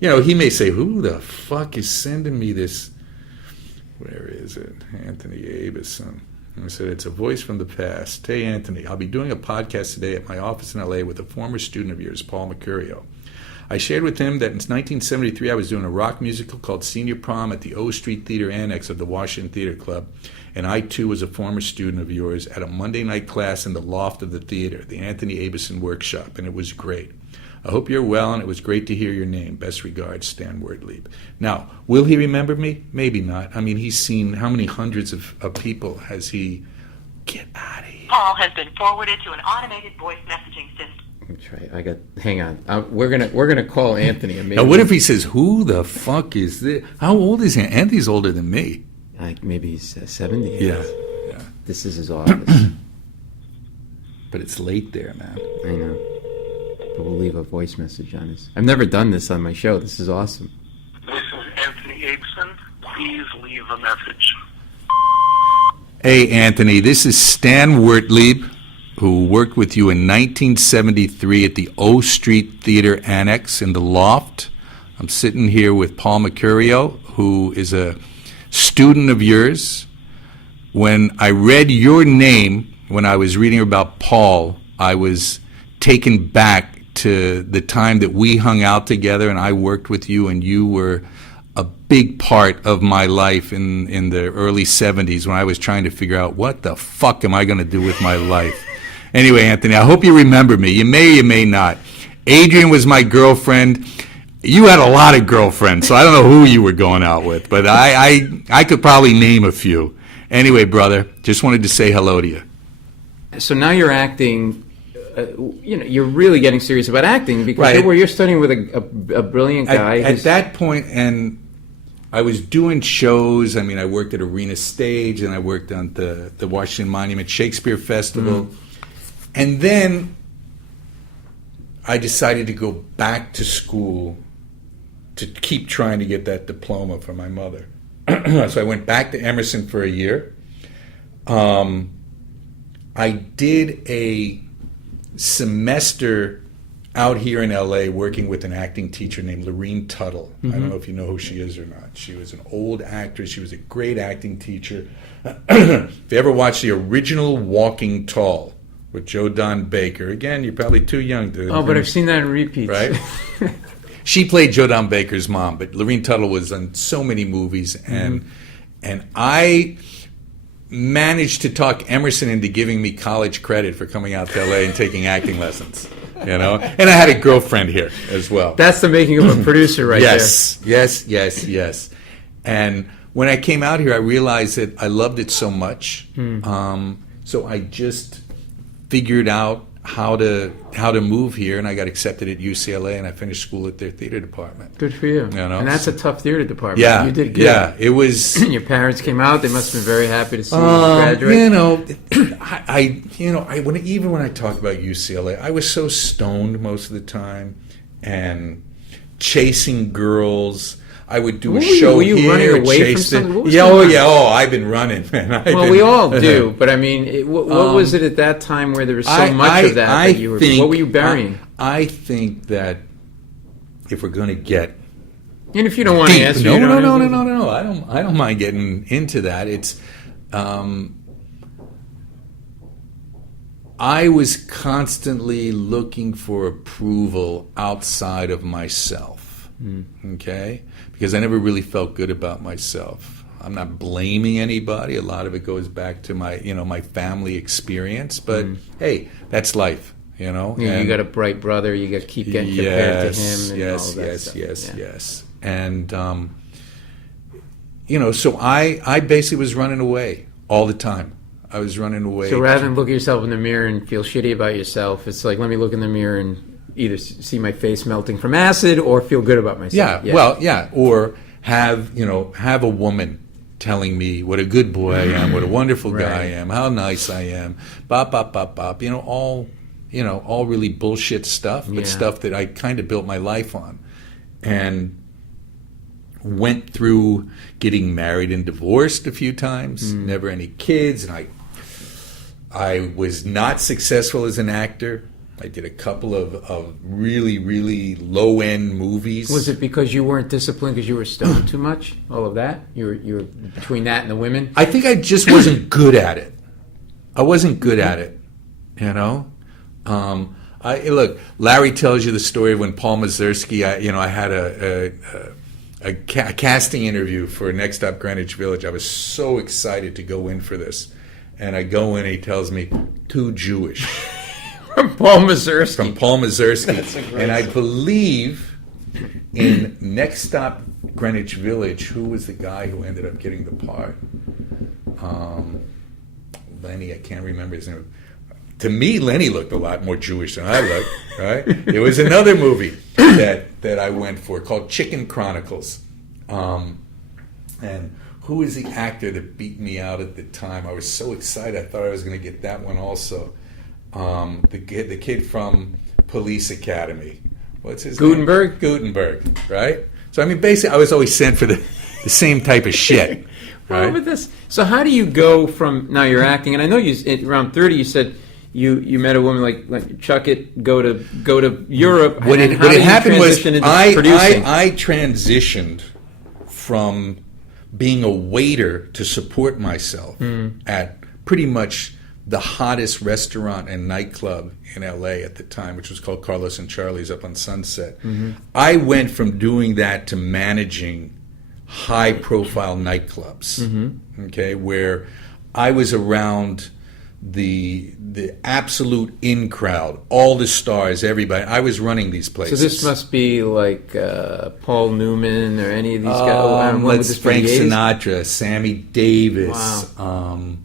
He may say, who the fuck is sending me this? Where is it? Anthony Abison. And I said, it's a voice from the past. Hey, Anthony, I'll be doing a podcast today at my office in L.A. with a former student of yours, Paul Mecurio. I shared with him that in 1973 I was doing a rock musical called Senior Prom at the O Street Theater Annex of the Washington Theater Club, and I too was a former student of yours at a Monday night class in the loft of the theater, the Anthony Abison Workshop, and it was great. I hope you're well, and it was great to hear your name. Best regards, Stan Wertlieb. Now, will he remember me? Maybe not. I mean, he's seen how many hundreds of people has he... Get out of here. Call has been forwarded to an automated voice messaging system. Hang on. We're gonna call Anthony. Maybe, Now, what if he says, who the fuck is this? How old is he? Anthony's older than me. like maybe he's 70? Yeah. This is his office. But it's late there, man. I know. But we'll leave a voice message on his. I've never done this on my show. This is awesome. This is Anthony Abson. Please leave a message. Hey, Anthony, this is Stan Wertlieb, who worked with you in 1973 at the O Street Theater Annex in the loft. I'm sitting here with Paul Mecurio, who is a student of yours. When I read your name, when I was reading about Paul, I was taken back to the time that we hung out together and I worked with you, and you were a big part of my life in the early 70s when I was trying to figure out what the fuck am I going to do with my life. Anyway, Anthony, I hope you remember me. You may not. Adrian was my girlfriend. You had a lot of girlfriends, so I don't know who you were going out with, but I could probably name a few. Anyway, brother, just wanted to say hello to you. So now you're acting. You're really getting serious about acting because Right. you're studying with a brilliant guy. At that point, and I was doing shows. I mean, I worked at Arena Stage, and I worked on the Washington Monument Shakespeare Festival. And then I decided to go back to school to keep trying to get that diploma for my mother. So I went back to Emerson for a year. I did a semester out here in LA working with an acting teacher named Lorene Tuttle. I don't know if you know who she is or not. She was an old actress. She was a great acting teacher. If you ever watched the original Walking Tall with Joe Don Baker, again, you're probably too young to... Oh, but I've seen that in repeats. Right? She played Joe Don Baker's mom, but Lorene Tuttle was on so many movies, and I managed to talk Emerson into giving me college credit for coming out to LA and taking acting lessons. And I had a girlfriend here as well. That's the making of a producer right Yes. And when I came out here, I realized that I loved it so much. So I just figured out how to move here, and I got accepted at UCLA, and I finished school at their theater department. Good for you. And that's a tough theater department. Yeah, You did good. Yeah, it was. Your parents came out. They must have been very happy to see you graduate. When I talk about UCLA, I was so stoned most of the time, and chasing girls. I would do a show were you here, running away chase from it. something? What was Yeah, going on? I've been running, man. We all do, but I mean, what was it at that time where there was so much of that you were? What were you burying? I think that if we're going to get And if you don't want to answer, no, you don't no. I don't mind getting into that. It's I was constantly looking for approval outside of myself. Okay, because I never really felt good about myself. I'm not blaming anybody. A lot of it goes back to my family experience. But hey, that's life. Yeah, you got a bright brother. You got to keep getting compared to him. And all that stuff. Yes. And so I basically was running away all the time. I was running away. So rather than look at yourself in the mirror and feel shitty about yourself, it's like, let me look in the mirror and either see my face melting from acid or feel good about myself. Or have a woman telling me what a good boy I am, what a wonderful guy I am, how nice I am, bop, bop, bop, bop, all really bullshit stuff, but stuff that I kind of built my life on. And went through getting married and divorced a few times, never any kids, and I was not successful as an actor. I did a couple of really, really low-end movies. Was it because you weren't disciplined because you were stoned too much? All of that? You were between that and the women? I think I just wasn't good at it. I wasn't good at it, Look, Larry tells you the story of when Paul Mazursky, I had a casting interview for Next Stop Greenwich Village. I was so excited to go in for this. And I go in and he tells me, too Jewish. From Paul Mazursky. From Paul Mazursky. And I believe in Next Stop Greenwich Village, who was the guy who ended up getting the part? Lenny, I can't remember his name. To me, Lenny looked a lot more Jewish than I looked, right? There was another movie that I went for called Chicken Chronicles. And who was the actor that beat me out at the time? I was so excited. I thought I was going to get that one also. The kid from Police Academy. What's his name? Gutenberg, right? So, I mean, basically, I was always sent for the same type of shit, right? With this. So how do you go from, now you're acting, and I know around 30 you said you met a woman like chuck it, go to Europe. What had happened was I transitioned from being a waiter to support myself at pretty much the hottest restaurant and nightclub in LA at the time, which was called Carlos and Charlie's up on Sunset. I went from doing that to managing high-profile nightclubs, okay, where I was around the absolute in crowd, all the stars, everybody. I was running these places. So this must be like Paul Newman or any of these guys. Frank Sinatra, Sammy Davis. Wow.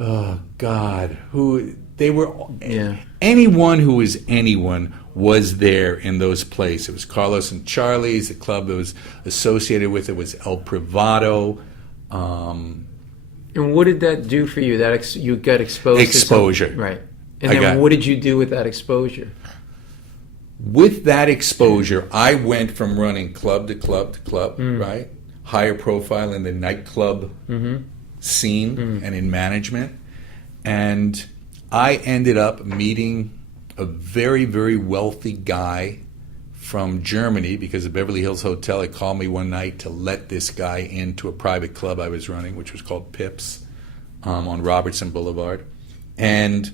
Oh God, who they were? Yeah. Anyone who was anyone was there in those places. It was Carlos and Charlie's. The club that was associated with it was El Privado. And what did that do for you? That you got exposed exposure, to right? And then what did you do with that exposure? With that exposure, I went from running club to club to club, right? Higher profile in the nightclub scene and in management. And I ended up meeting a very, very wealthy guy from Germany because the Beverly Hills Hotel had called me one night to let this guy into a private club I was running, which was called Pips on Robertson Boulevard. And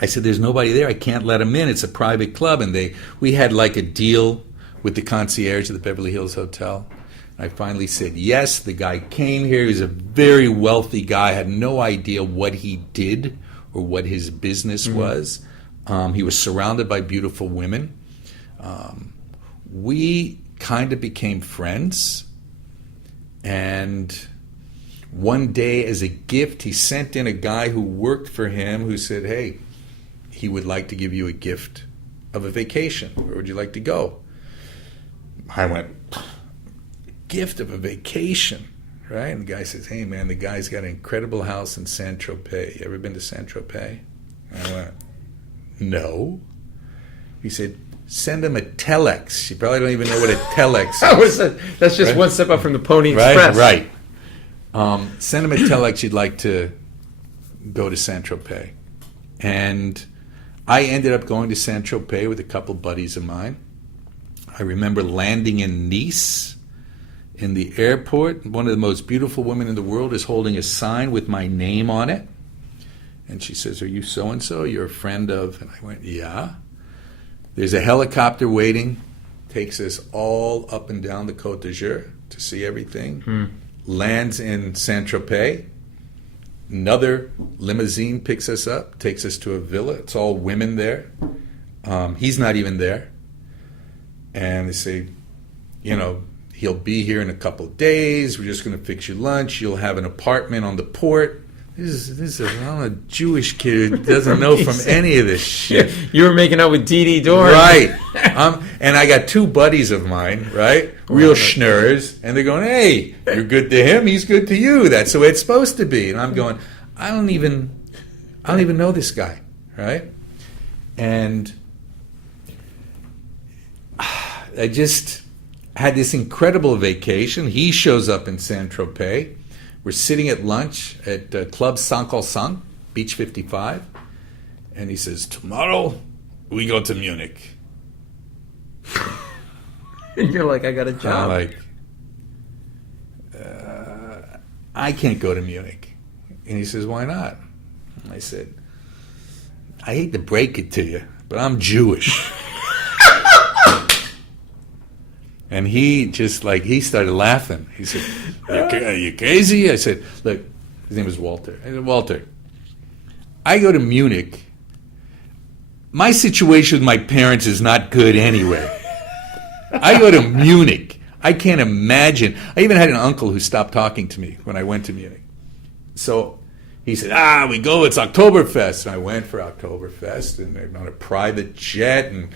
I said, there's nobody there. I can't let him in. It's a private club. And we had like a deal with the concierge of the Beverly Hills Hotel. I finally said yes. The guy came here. He was a very wealthy guy. I had no idea what he did or what his business was. He was surrounded by beautiful women. We kind of became friends. And one day, as a gift, he sent in a guy who worked for him who said, hey, he would like to give you a gift of a vacation. Where would you like to go? I went, gift of a vacation, right? And the guy says, hey, man, the guy's got an incredible house in Saint-Tropez. You ever been to Saint-Tropez? I went, no. He said, send him a telex. You probably don't even know what a telex is. That's just one step up from the Pony Express. Right. Send him a telex you'd like to go to Saint-Tropez. And I ended up going to Saint-Tropez with a couple buddies of mine. I remember landing in Nice in the airport. One of the most beautiful women in the world is holding a sign with my name on it. And she says, are you so-and-so? You're a friend of... And I went, yeah. There's a helicopter waiting. Takes us all up and down the Côte d'Azur to see everything. Lands in Saint-Tropez. Another limousine picks us up, takes us to a villa. It's all women there. He's not even there. And they say, He'll be here in a couple of days. We're just going to fix your lunch. You'll have an apartment on the port. This is I'm a Jewish kid who doesn't know from any of this shit. You were making out with Dee Dorn. Right. And I got two buddies of mine, right? Real schnurrs. And they're going, hey, you're good to him. He's good to you. That's the way it's supposed to be. And I'm going, I don't even know this guy, right? And I just had this incredible vacation. He shows up in Saint-Tropez. We're sitting at lunch at Club Sankt Beach 55. And he says, tomorrow we go to Munich. And you're like, I got a job. I'm like, I can't go to Munich. And he says, why not? And I said, I hate to break it to you, but I'm Jewish. And he just he started laughing. He said, are you crazy? I said, look, his name is Walter. I said, Walter, I go to Munich. My situation with my parents is not good anyway. I go to Munich. I can't imagine. I even had an uncle who stopped talking to me when I went to Munich. So he said, we go, it's Oktoberfest. And I went for Oktoberfest, and they're on a private jet, and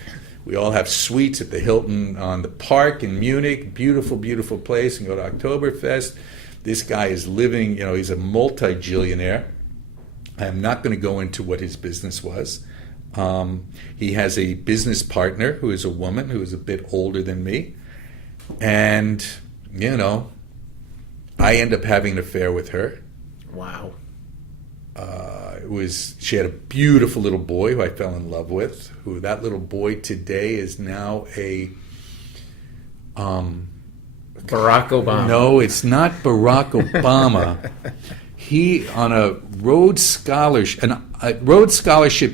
we all have suites at the Hilton on the Park in Munich. Beautiful, beautiful place, and go to Oktoberfest. This guy is living, he's a multi-gillionaire. I am not going to go into what his business was. He has a business partner who is a woman who is a bit older than me. And, I end up having an affair with her. Wow. She had a beautiful little boy who I fell in love with, who that little boy today is now a Barack Obama. No, it's not Barack Obama. He on a Rhodes scholarship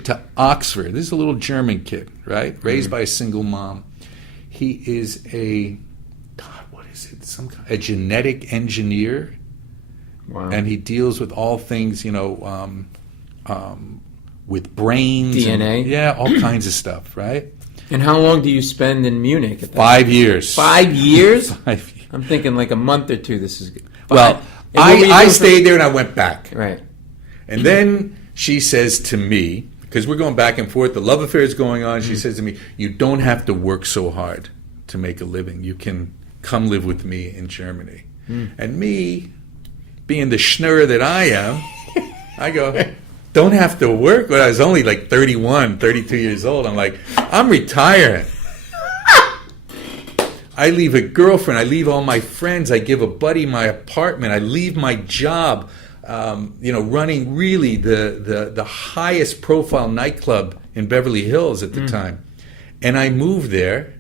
to Oxford. This is a little German kid, right? Raised by a single mom. He is a genetic engineer. Wow. And he deals with all things, with brains. DNA? All kinds of stuff, right? And how long do you spend in Munich? 5 years. 5 years? 5 years. I'm thinking like a month or two. This is good. Well, I stayed there and I went back. Right. And then she says to me, because we're going back and forth, the love affair is going on, she says to me, you don't have to work so hard to make a living. You can come live with me in Germany. And me, being the schnurr that I am, I go, don't have to work. When I was only 31, 32 years old, I'm like, I'm retiring. I leave a girlfriend. I leave all my friends. I give a buddy my apartment. I leave my job, running really the highest profile nightclub in Beverly Hills at the time. And I move there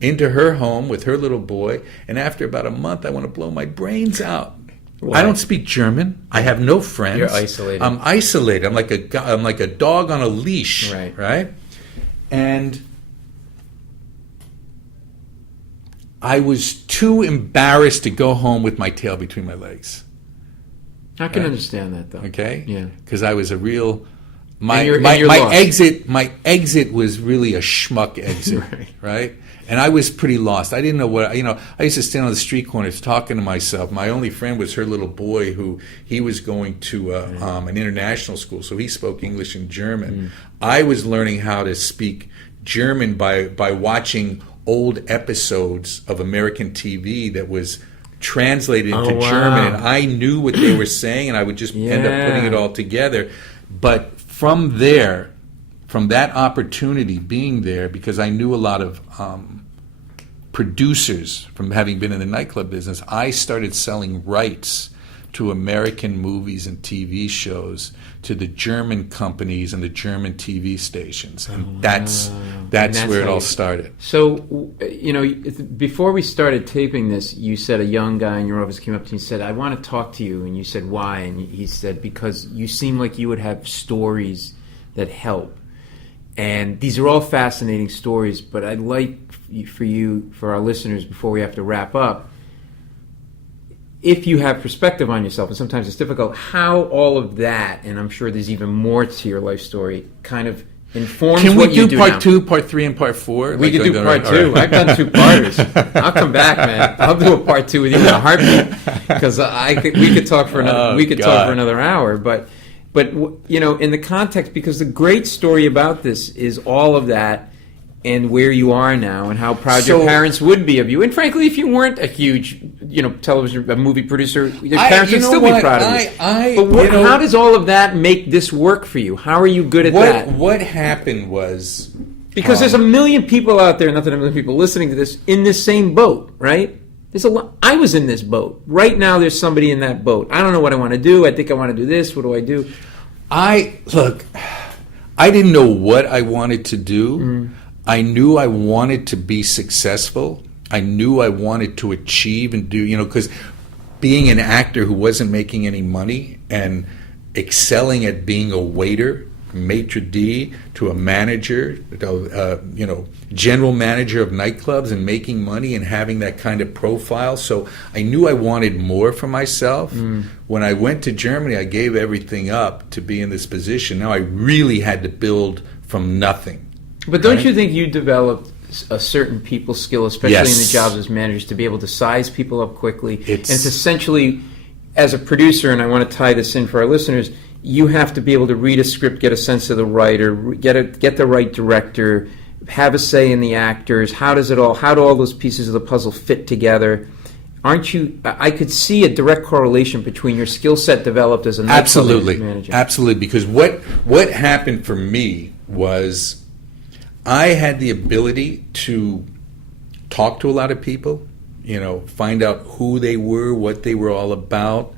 into her home with her little boy. And after about a month, I want to blow my brains out. Wow. I don't speak German. I have no friends. You're isolated. I'm isolated. I'm like a dog on a leash. Right? And I was too embarrassed to go home with my tail between my legs. I can understand that, though. Okay? Yeah. Because I was a real... My exit was really a schmuck exit, right? And I was pretty lost. I didn't know what, I used to stand on the street corners talking to myself. My only friend was her little boy who, he was going to an international school, so he spoke English and German. I was learning how to speak German by watching old episodes of American TV that was translated into German. And I knew what they were saying, and I would just end up putting it all together. But from there, from that opportunity being there, because I knew a lot of producers from having been in the nightclub business, I started selling rights to American movies and TV shows to the German companies and the German TV stations. And that's where it all started. So, before we started taping this, you said a young guy in your office came up to you and said, I want to talk to you. And you said, why? And he said, because you seem like you would have stories that help. And these are all fascinating stories, but I'd like for our listeners, before we have to wrap up, if you have perspective on yourself, and sometimes it's difficult, how all of that, and I'm sure there's even more to your life story, kind of informs Can we what you do do part now. 2, part 3, and part 4? We could do part all 2. right. I've done 2-parters. I'll come back, man. I'll do a part 2 with you in a heartbeat because we could talk for another. Oh, we could talk God. for another hour, but you know, in the context, because the great story about this is all of that and where you are now and how proud your parents would be of you. And frankly, if you weren't a huge, you know, a movie producer, your parents would still be proud of you. But how does all of that make this work for you? How are you good at that? What happened was... Because there's a million people out there, not that a million people listening to this, in this same boat, right? There's a lot. I was in this boat. Right now, there's somebody in that boat. I don't know what I want to do. I think I want to do this. What do I do? I didn't know what I wanted to do. I knew I wanted to be successful. I knew I wanted to achieve and do, you know, because being an actor who wasn't making any money and excelling at being a waiter, maitre d' to a manager, you know, general manager of nightclubs and making money and having that kind of profile. So I knew I wanted more for myself. When I went to Germany, I gave everything up to be in this position. Now I really had to build from nothing. But don't you think you developed a certain people skill, especially in the jobs as managers, to be able to size people up quickly? And it's essentially, as a producer, and I want to tie this in for our listeners, you have to be able to read a script, get a sense of the writer, get the right director, have a say in the actors. How do all those pieces of the puzzle fit together? Aren't you? I could see a direct correlation between your skill set developed as a nightclub manager. Absolutely. Because what happened for me was I had the ability to talk to a lot of people, you know, find out who they were, what they were all about.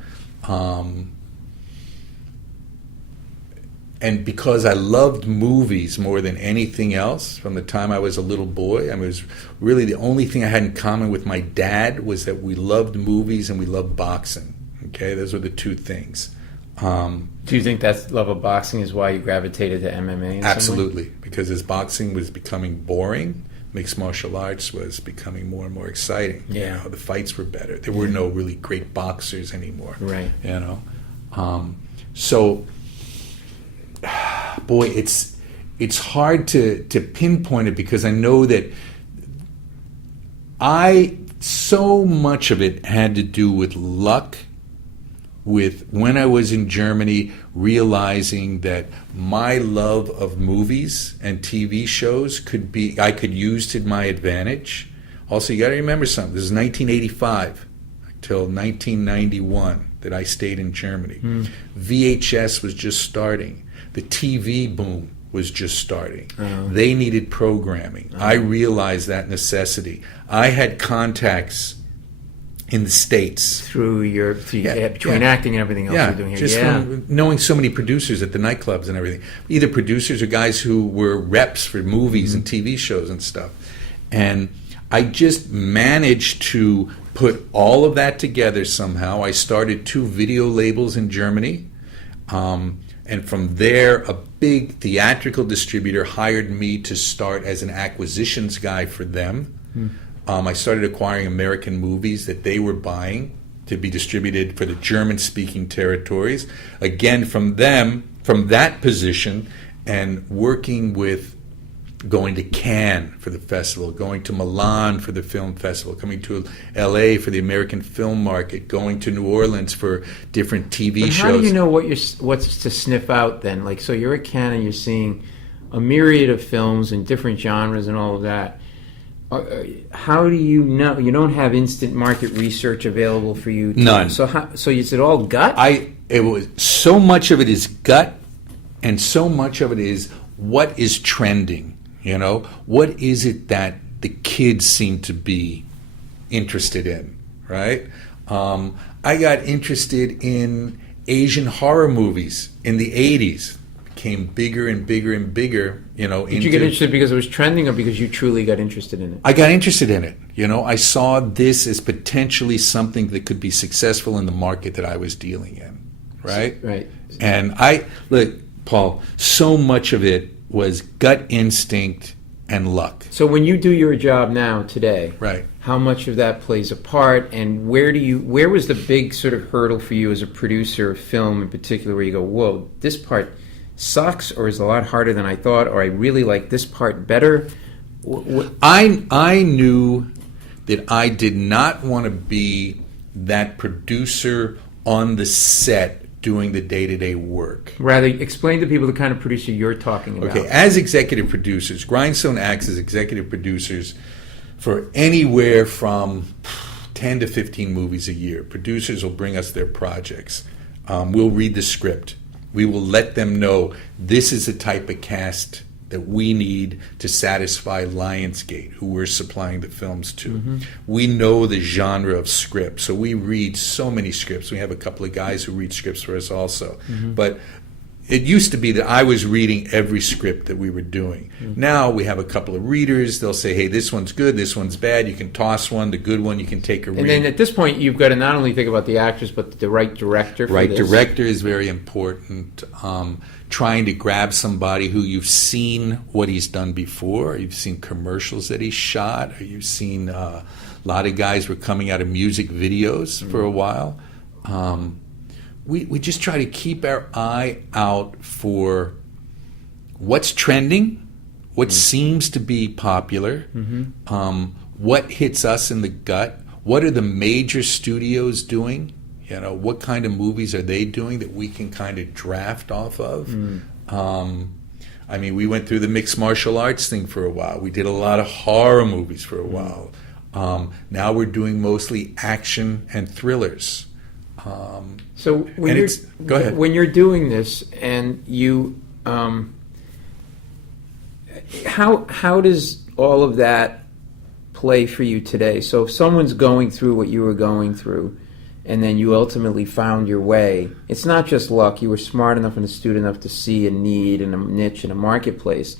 And because I loved movies more than anything else from the time I was a little boy, I mean, it was really the only thing I had in common with my dad was that we loved movies and we loved boxing. Okay, those were the two things. Do you think that love of boxing is why you gravitated to MMA? In Absolutely, some way? because as boxing was becoming boring, mixed martial arts was becoming more and more exciting. Yeah, you know, the fights were better. There were no really great boxers anymore. Right. You know, so. Boy, it's hard to pinpoint it because I know that so much of it had to do with luck, with when I was in Germany realizing that my love of movies and TV shows I could use to my advantage. Also, you got to remember something. This is 1985 till 1991 that I stayed in Germany. VHS was just starting. The TV boom was just starting. They needed programming. I realized that necessity. I had contacts in the States. Between acting and everything else you're doing here. Just from knowing so many producers at the nightclubs and everything. Either producers or guys who were reps for movies and TV shows and stuff. And I just managed to put all of that together somehow. I started 2 video labels in Germany. And from there, a big theatrical distributor hired me to start as an acquisitions guy for them. I started acquiring American movies that they were buying to be distributed for the German-speaking territories. Again, from that position, and working with going to Cannes for the festival, going to Milan for the film festival, coming to L.A. for the American film market, going to New Orleans for different TV shows. How do you know what's to sniff out then? Like, so you're at Cannes and you're seeing a myriad of films in different genres and all of that. How do you know? You don't have instant market research available for you. None. So is it all gut? It was so much of it is gut, and so much of it is what is trending. You know, what is it that the kids seem to be interested in, right? I got interested in Asian horror movies in the 80s. Became bigger and bigger and bigger, you know. Did you get interested because it was trending or because you truly got interested in it? I got interested in it. You know, I saw this as potentially something that could be successful in the market that I was dealing in, right? Right. And look, Paul, so much of it was gut instinct and luck. So when you do your job now today, right, how much of that plays a part, and where was the big sort of hurdle for you as a producer of film in particular where you go, whoa, this part sucks, or is a lot harder than I thought, or I really like this part better? I knew that I did not want to be that producer on the set doing the day-to-day work. Rather, explain to people the kind of producer you're talking about. Okay, as executive producers, Grindstone acts as executive producers for anywhere from 10 to 15 movies a year. Producers will bring us their projects. We'll read the script. We will let them know this is the type of cast that we need to satisfy Lionsgate, who we're supplying the films to. Mm-hmm. We know the genre of script, so we read so many scripts. We have a couple of guys who read scripts for us also. Mm-hmm. But it used to be that I was reading every script that we were doing. Mm-hmm. Now we have a couple of readers. They'll say, hey, this one's good, this one's bad. You can toss one. The good one you can take a read. And then at this point, you've got to not only think about the actors, but the right director for Right this. director is very important. Trying to grab somebody who you've seen what he's done before. You've seen commercials that he's shot. Or you've seen a lot of guys were coming out of music videos for a while. We just try to keep our eye out for what's trending, what seems to be popular, what hits us in the gut, what are the major studios doing, what kind of movies are they doing that we can kind of draft off of. I mean, we went through the mixed martial arts thing for a while. We did a lot of horror movies for a while. Now we're doing mostly action and thrillers. So when go ahead. When you're doing this, and you, how does all of that play for you today? So if someone's going through what you were going through, and then you ultimately found your way, it's not just luck. You were smart enough and astute enough to see a need and a niche in a marketplace.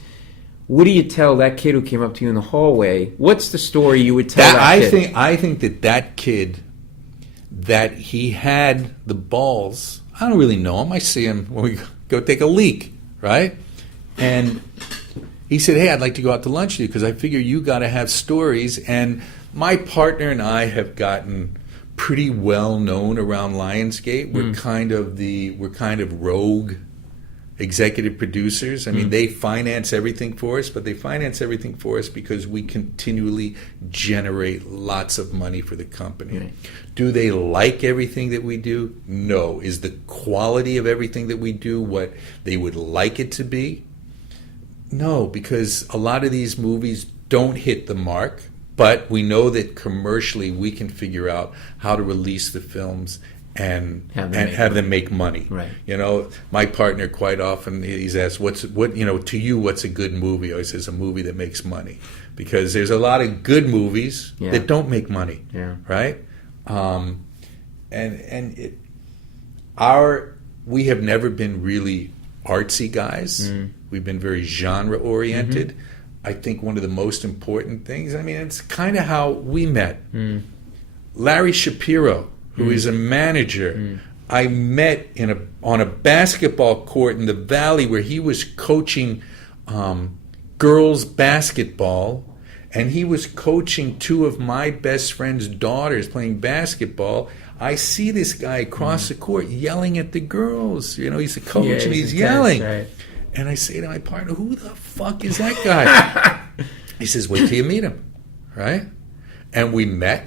What do you tell that kid who came up to you in the hallway? What's the story you would tell that kid? I think that kid, that he had the balls. I don't really know him. I see him when we go take a leak, right? And he said, hey, I'd like to go out to lunch with you because I figure you got to have stories. And my partner and I have gotten pretty well known around Lionsgate. We're kind of rogue executive producers. I mean, they finance everything for us, but they finance everything for us because we continually generate lots of money for the company. Right. Do they like everything that we do? No. Is the quality of everything that we do what they would like it to be? No, because a lot of these movies don't hit the mark, but we know that commercially we can figure out how to release the films and have them make money. Right. My partner quite often, he's asked, to you, what's a good movie? He always says a movie that makes money, because there's a lot of good movies that don't make money. Yeah. Right. We have never been really artsy guys. We've been very genre oriented. I think one of the most important things, it's kind of how we met. Larry Shapiro, who is a manager, I met on a basketball court in the Valley where he was coaching girls basketball, and he was coaching two of my best friend's daughters playing basketball. I see this guy across the court yelling at the girls. He's a coach and he's yelling. Right. And I say to my partner, who the fuck is that guy? He says, wait till you meet him, right? And we met.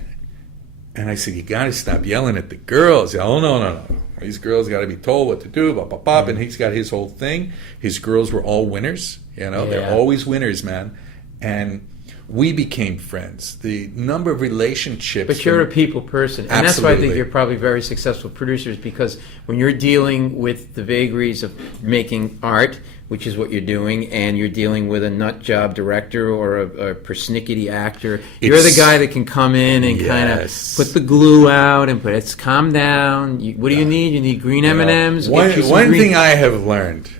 And I said, you got to stop yelling at the girls. Oh, no. These girls got to be told what to do, bop, bop, bop. And he's got his whole thing. His girls were all winners. They're always winners, man. And we became friends. The number of relationships. But you're a people person. And that's why I think you're probably very successful producers, because when you're dealing with the vagaries of making art, which is what you're doing, and you're dealing with a nut job director or a persnickety actor, you're the guy that can come in and kind of put the glue out and calm down. What do you need? You need green M&Ms. One thing I have learned,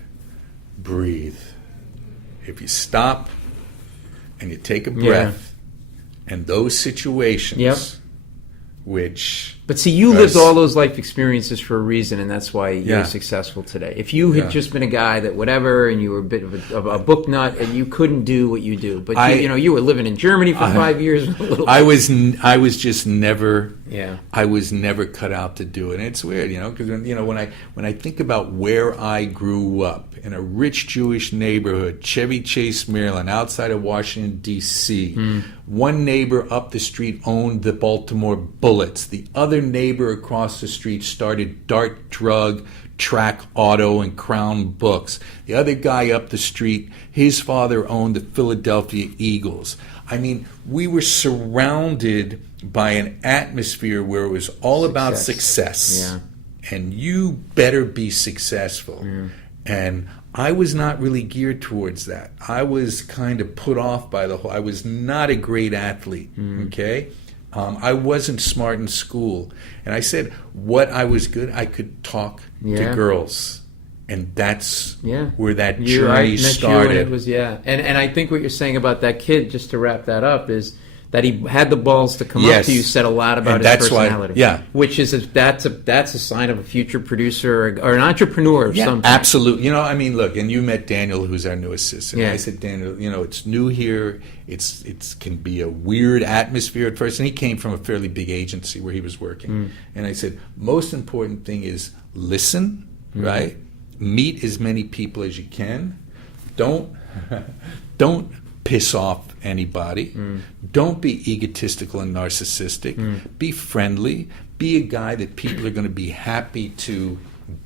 breathe. If you stop and you take a breath, and those situations, which But see, you lived all those life experiences for a reason, and that's why you're successful today. If you had just been a guy that whatever, and you were a bit of a book nut, and you couldn't do what you do, but you were living in Germany for 5 years. I was just never. Yeah. I was never cut out to do it. And it's weird, because when I think about where I grew up in a rich Jewish neighborhood, Chevy Chase, Maryland, outside of Washington D.C. One neighbor up the street owned the Baltimore Bullets. The other neighbor across the street started Dart Drug, Track Auto, and Crown Books. The other guy up the street, his father owned the Philadelphia Eagles. I mean, we were surrounded by an atmosphere where it was all about success. Yeah. And you better be successful. Yeah. And I was not really geared towards that. I was kind of put off by the whole. I was not a great athlete, okay? I wasn't smart in school. And I said what I was good, I could talk to girls. And that's where that journey started. It was, and I think what you're saying about that kid, just to wrap that up, is that he had the balls to come up to you, said a lot about his personality. Which is that's a sign of a future producer or an entrepreneur of some type. Absolutely. Look, and you met Daniel, who's our new assistant. Yeah. I said, Daniel, it's new here. It can be a weird atmosphere at first. And he came from a fairly big agency where he was working. And I said, most important thing is listen, right? Meet as many people as you can. Don't piss off anybody. Don't be egotistical and narcissistic. Be friendly. Be a guy that people are going to be happy to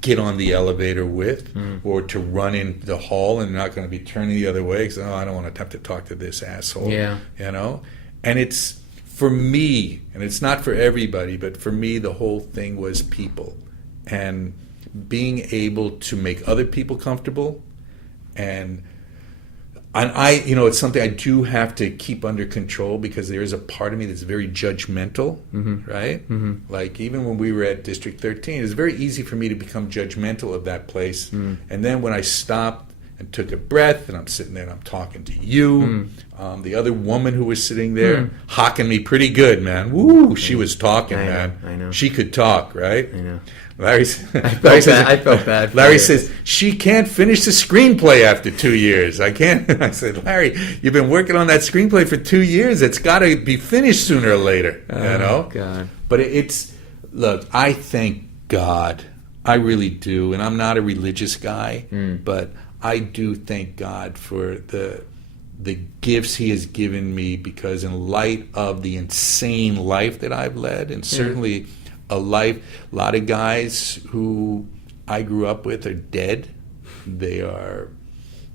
get on the elevator with or to run in the hall, and they're not going to be turning the other way because, I don't want to have to talk to this asshole. Yeah. And it's, for me, and it's not for everybody, but for me, the whole thing was people. And being able to make other people comfortable, and I it's something I do have to keep under control because there is a part of me that's very judgmental, right? Like even when we were at District 13, it was very easy for me to become judgmental of that place. And then when I stopped and took a breath, and I'm sitting there and I'm talking to you, the other woman who was sitting there hawking me pretty good, man. Woo, she was talking, man. I know. She could talk, right? I know. I felt bad. Larry says, she can't finish the screenplay after 2 years. I can't. I said, Larry, you've been working on that screenplay for 2 years. It's got to be finished sooner or later. God. But look, I thank God. I really do. And I'm not a religious guy, but I do thank God for the gifts he has given me, because in light of the insane life that I've led, and certainly a lot of guys who I grew up with are dead. They are,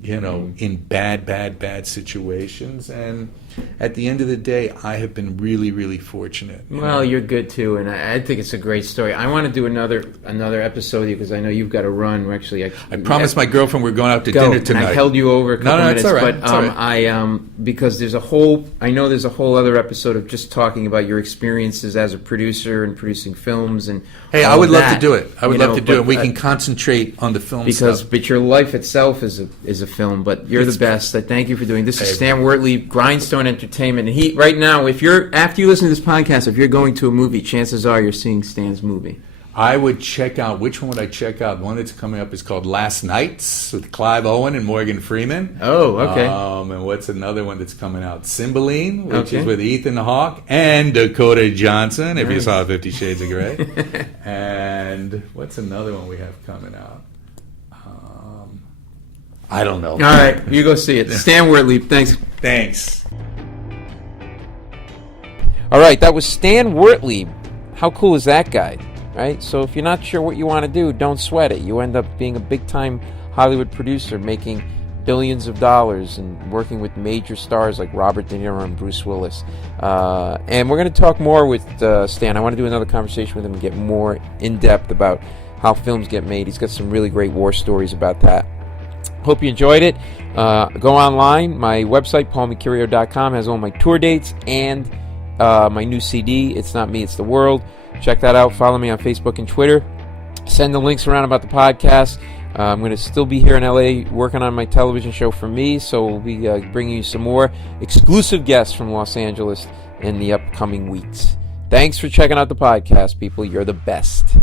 in bad situations. And at the end of the day, I have been really, really fortunate. Well, you're good too, and I think it's a great story. I want to do another episode with you because I know you've got to run. We're actually, I promised my girlfriend we're going out to dinner tonight. And I held you over a couple minutes, it's all right. But because there's a whole other episode of just talking about your experiences as a producer and producing films and. Hey, I would love to do it. I would love to do it. We can concentrate on the film stuff. But your life itself is a film. But you're the best. I thank you for doing this. Is Stan Wertlieb, Grindstone Entertainment. And he right now, after you listen to this podcast, if you're going to a movie, chances are you're seeing Stan's movie. I would check out. Which one would I check out? The one that's coming up is called Last Nights with Clive Owen and Morgan Freeman. Oh, okay. And what's another one that's coming out? Cymbeline, which is with Ethan Hawke and Dakota Johnson, if you saw 50 Shades of Grey. And what's another one we have coming out? I don't know. All right, you go see it. Stan Wertlieb, thanks. Thanks. All right, that was Stan Wertlieb. How cool is that guy? Right? So if you're not sure what you want to do, don't sweat it. You end up being a big-time Hollywood producer, making billions of dollars and working with major stars like Robert De Niro and Bruce Willis. And we're going to talk more with Stan. I want to do another conversation with him and get more in-depth about how films get made. He's got some really great war stories about that. Hope you enjoyed it. Go online. My website, paulmecurio.com, has all my tour dates and my new CD, It's Not Me, It's the World. Check that out. Follow me on Facebook and Twitter. Send the links around about the podcast. I'm going to still be here in LA working on my television show for me, so we'll be bringing you some more exclusive guests from Los Angeles in the upcoming weeks. Thanks for checking out the podcast, people. You're the best.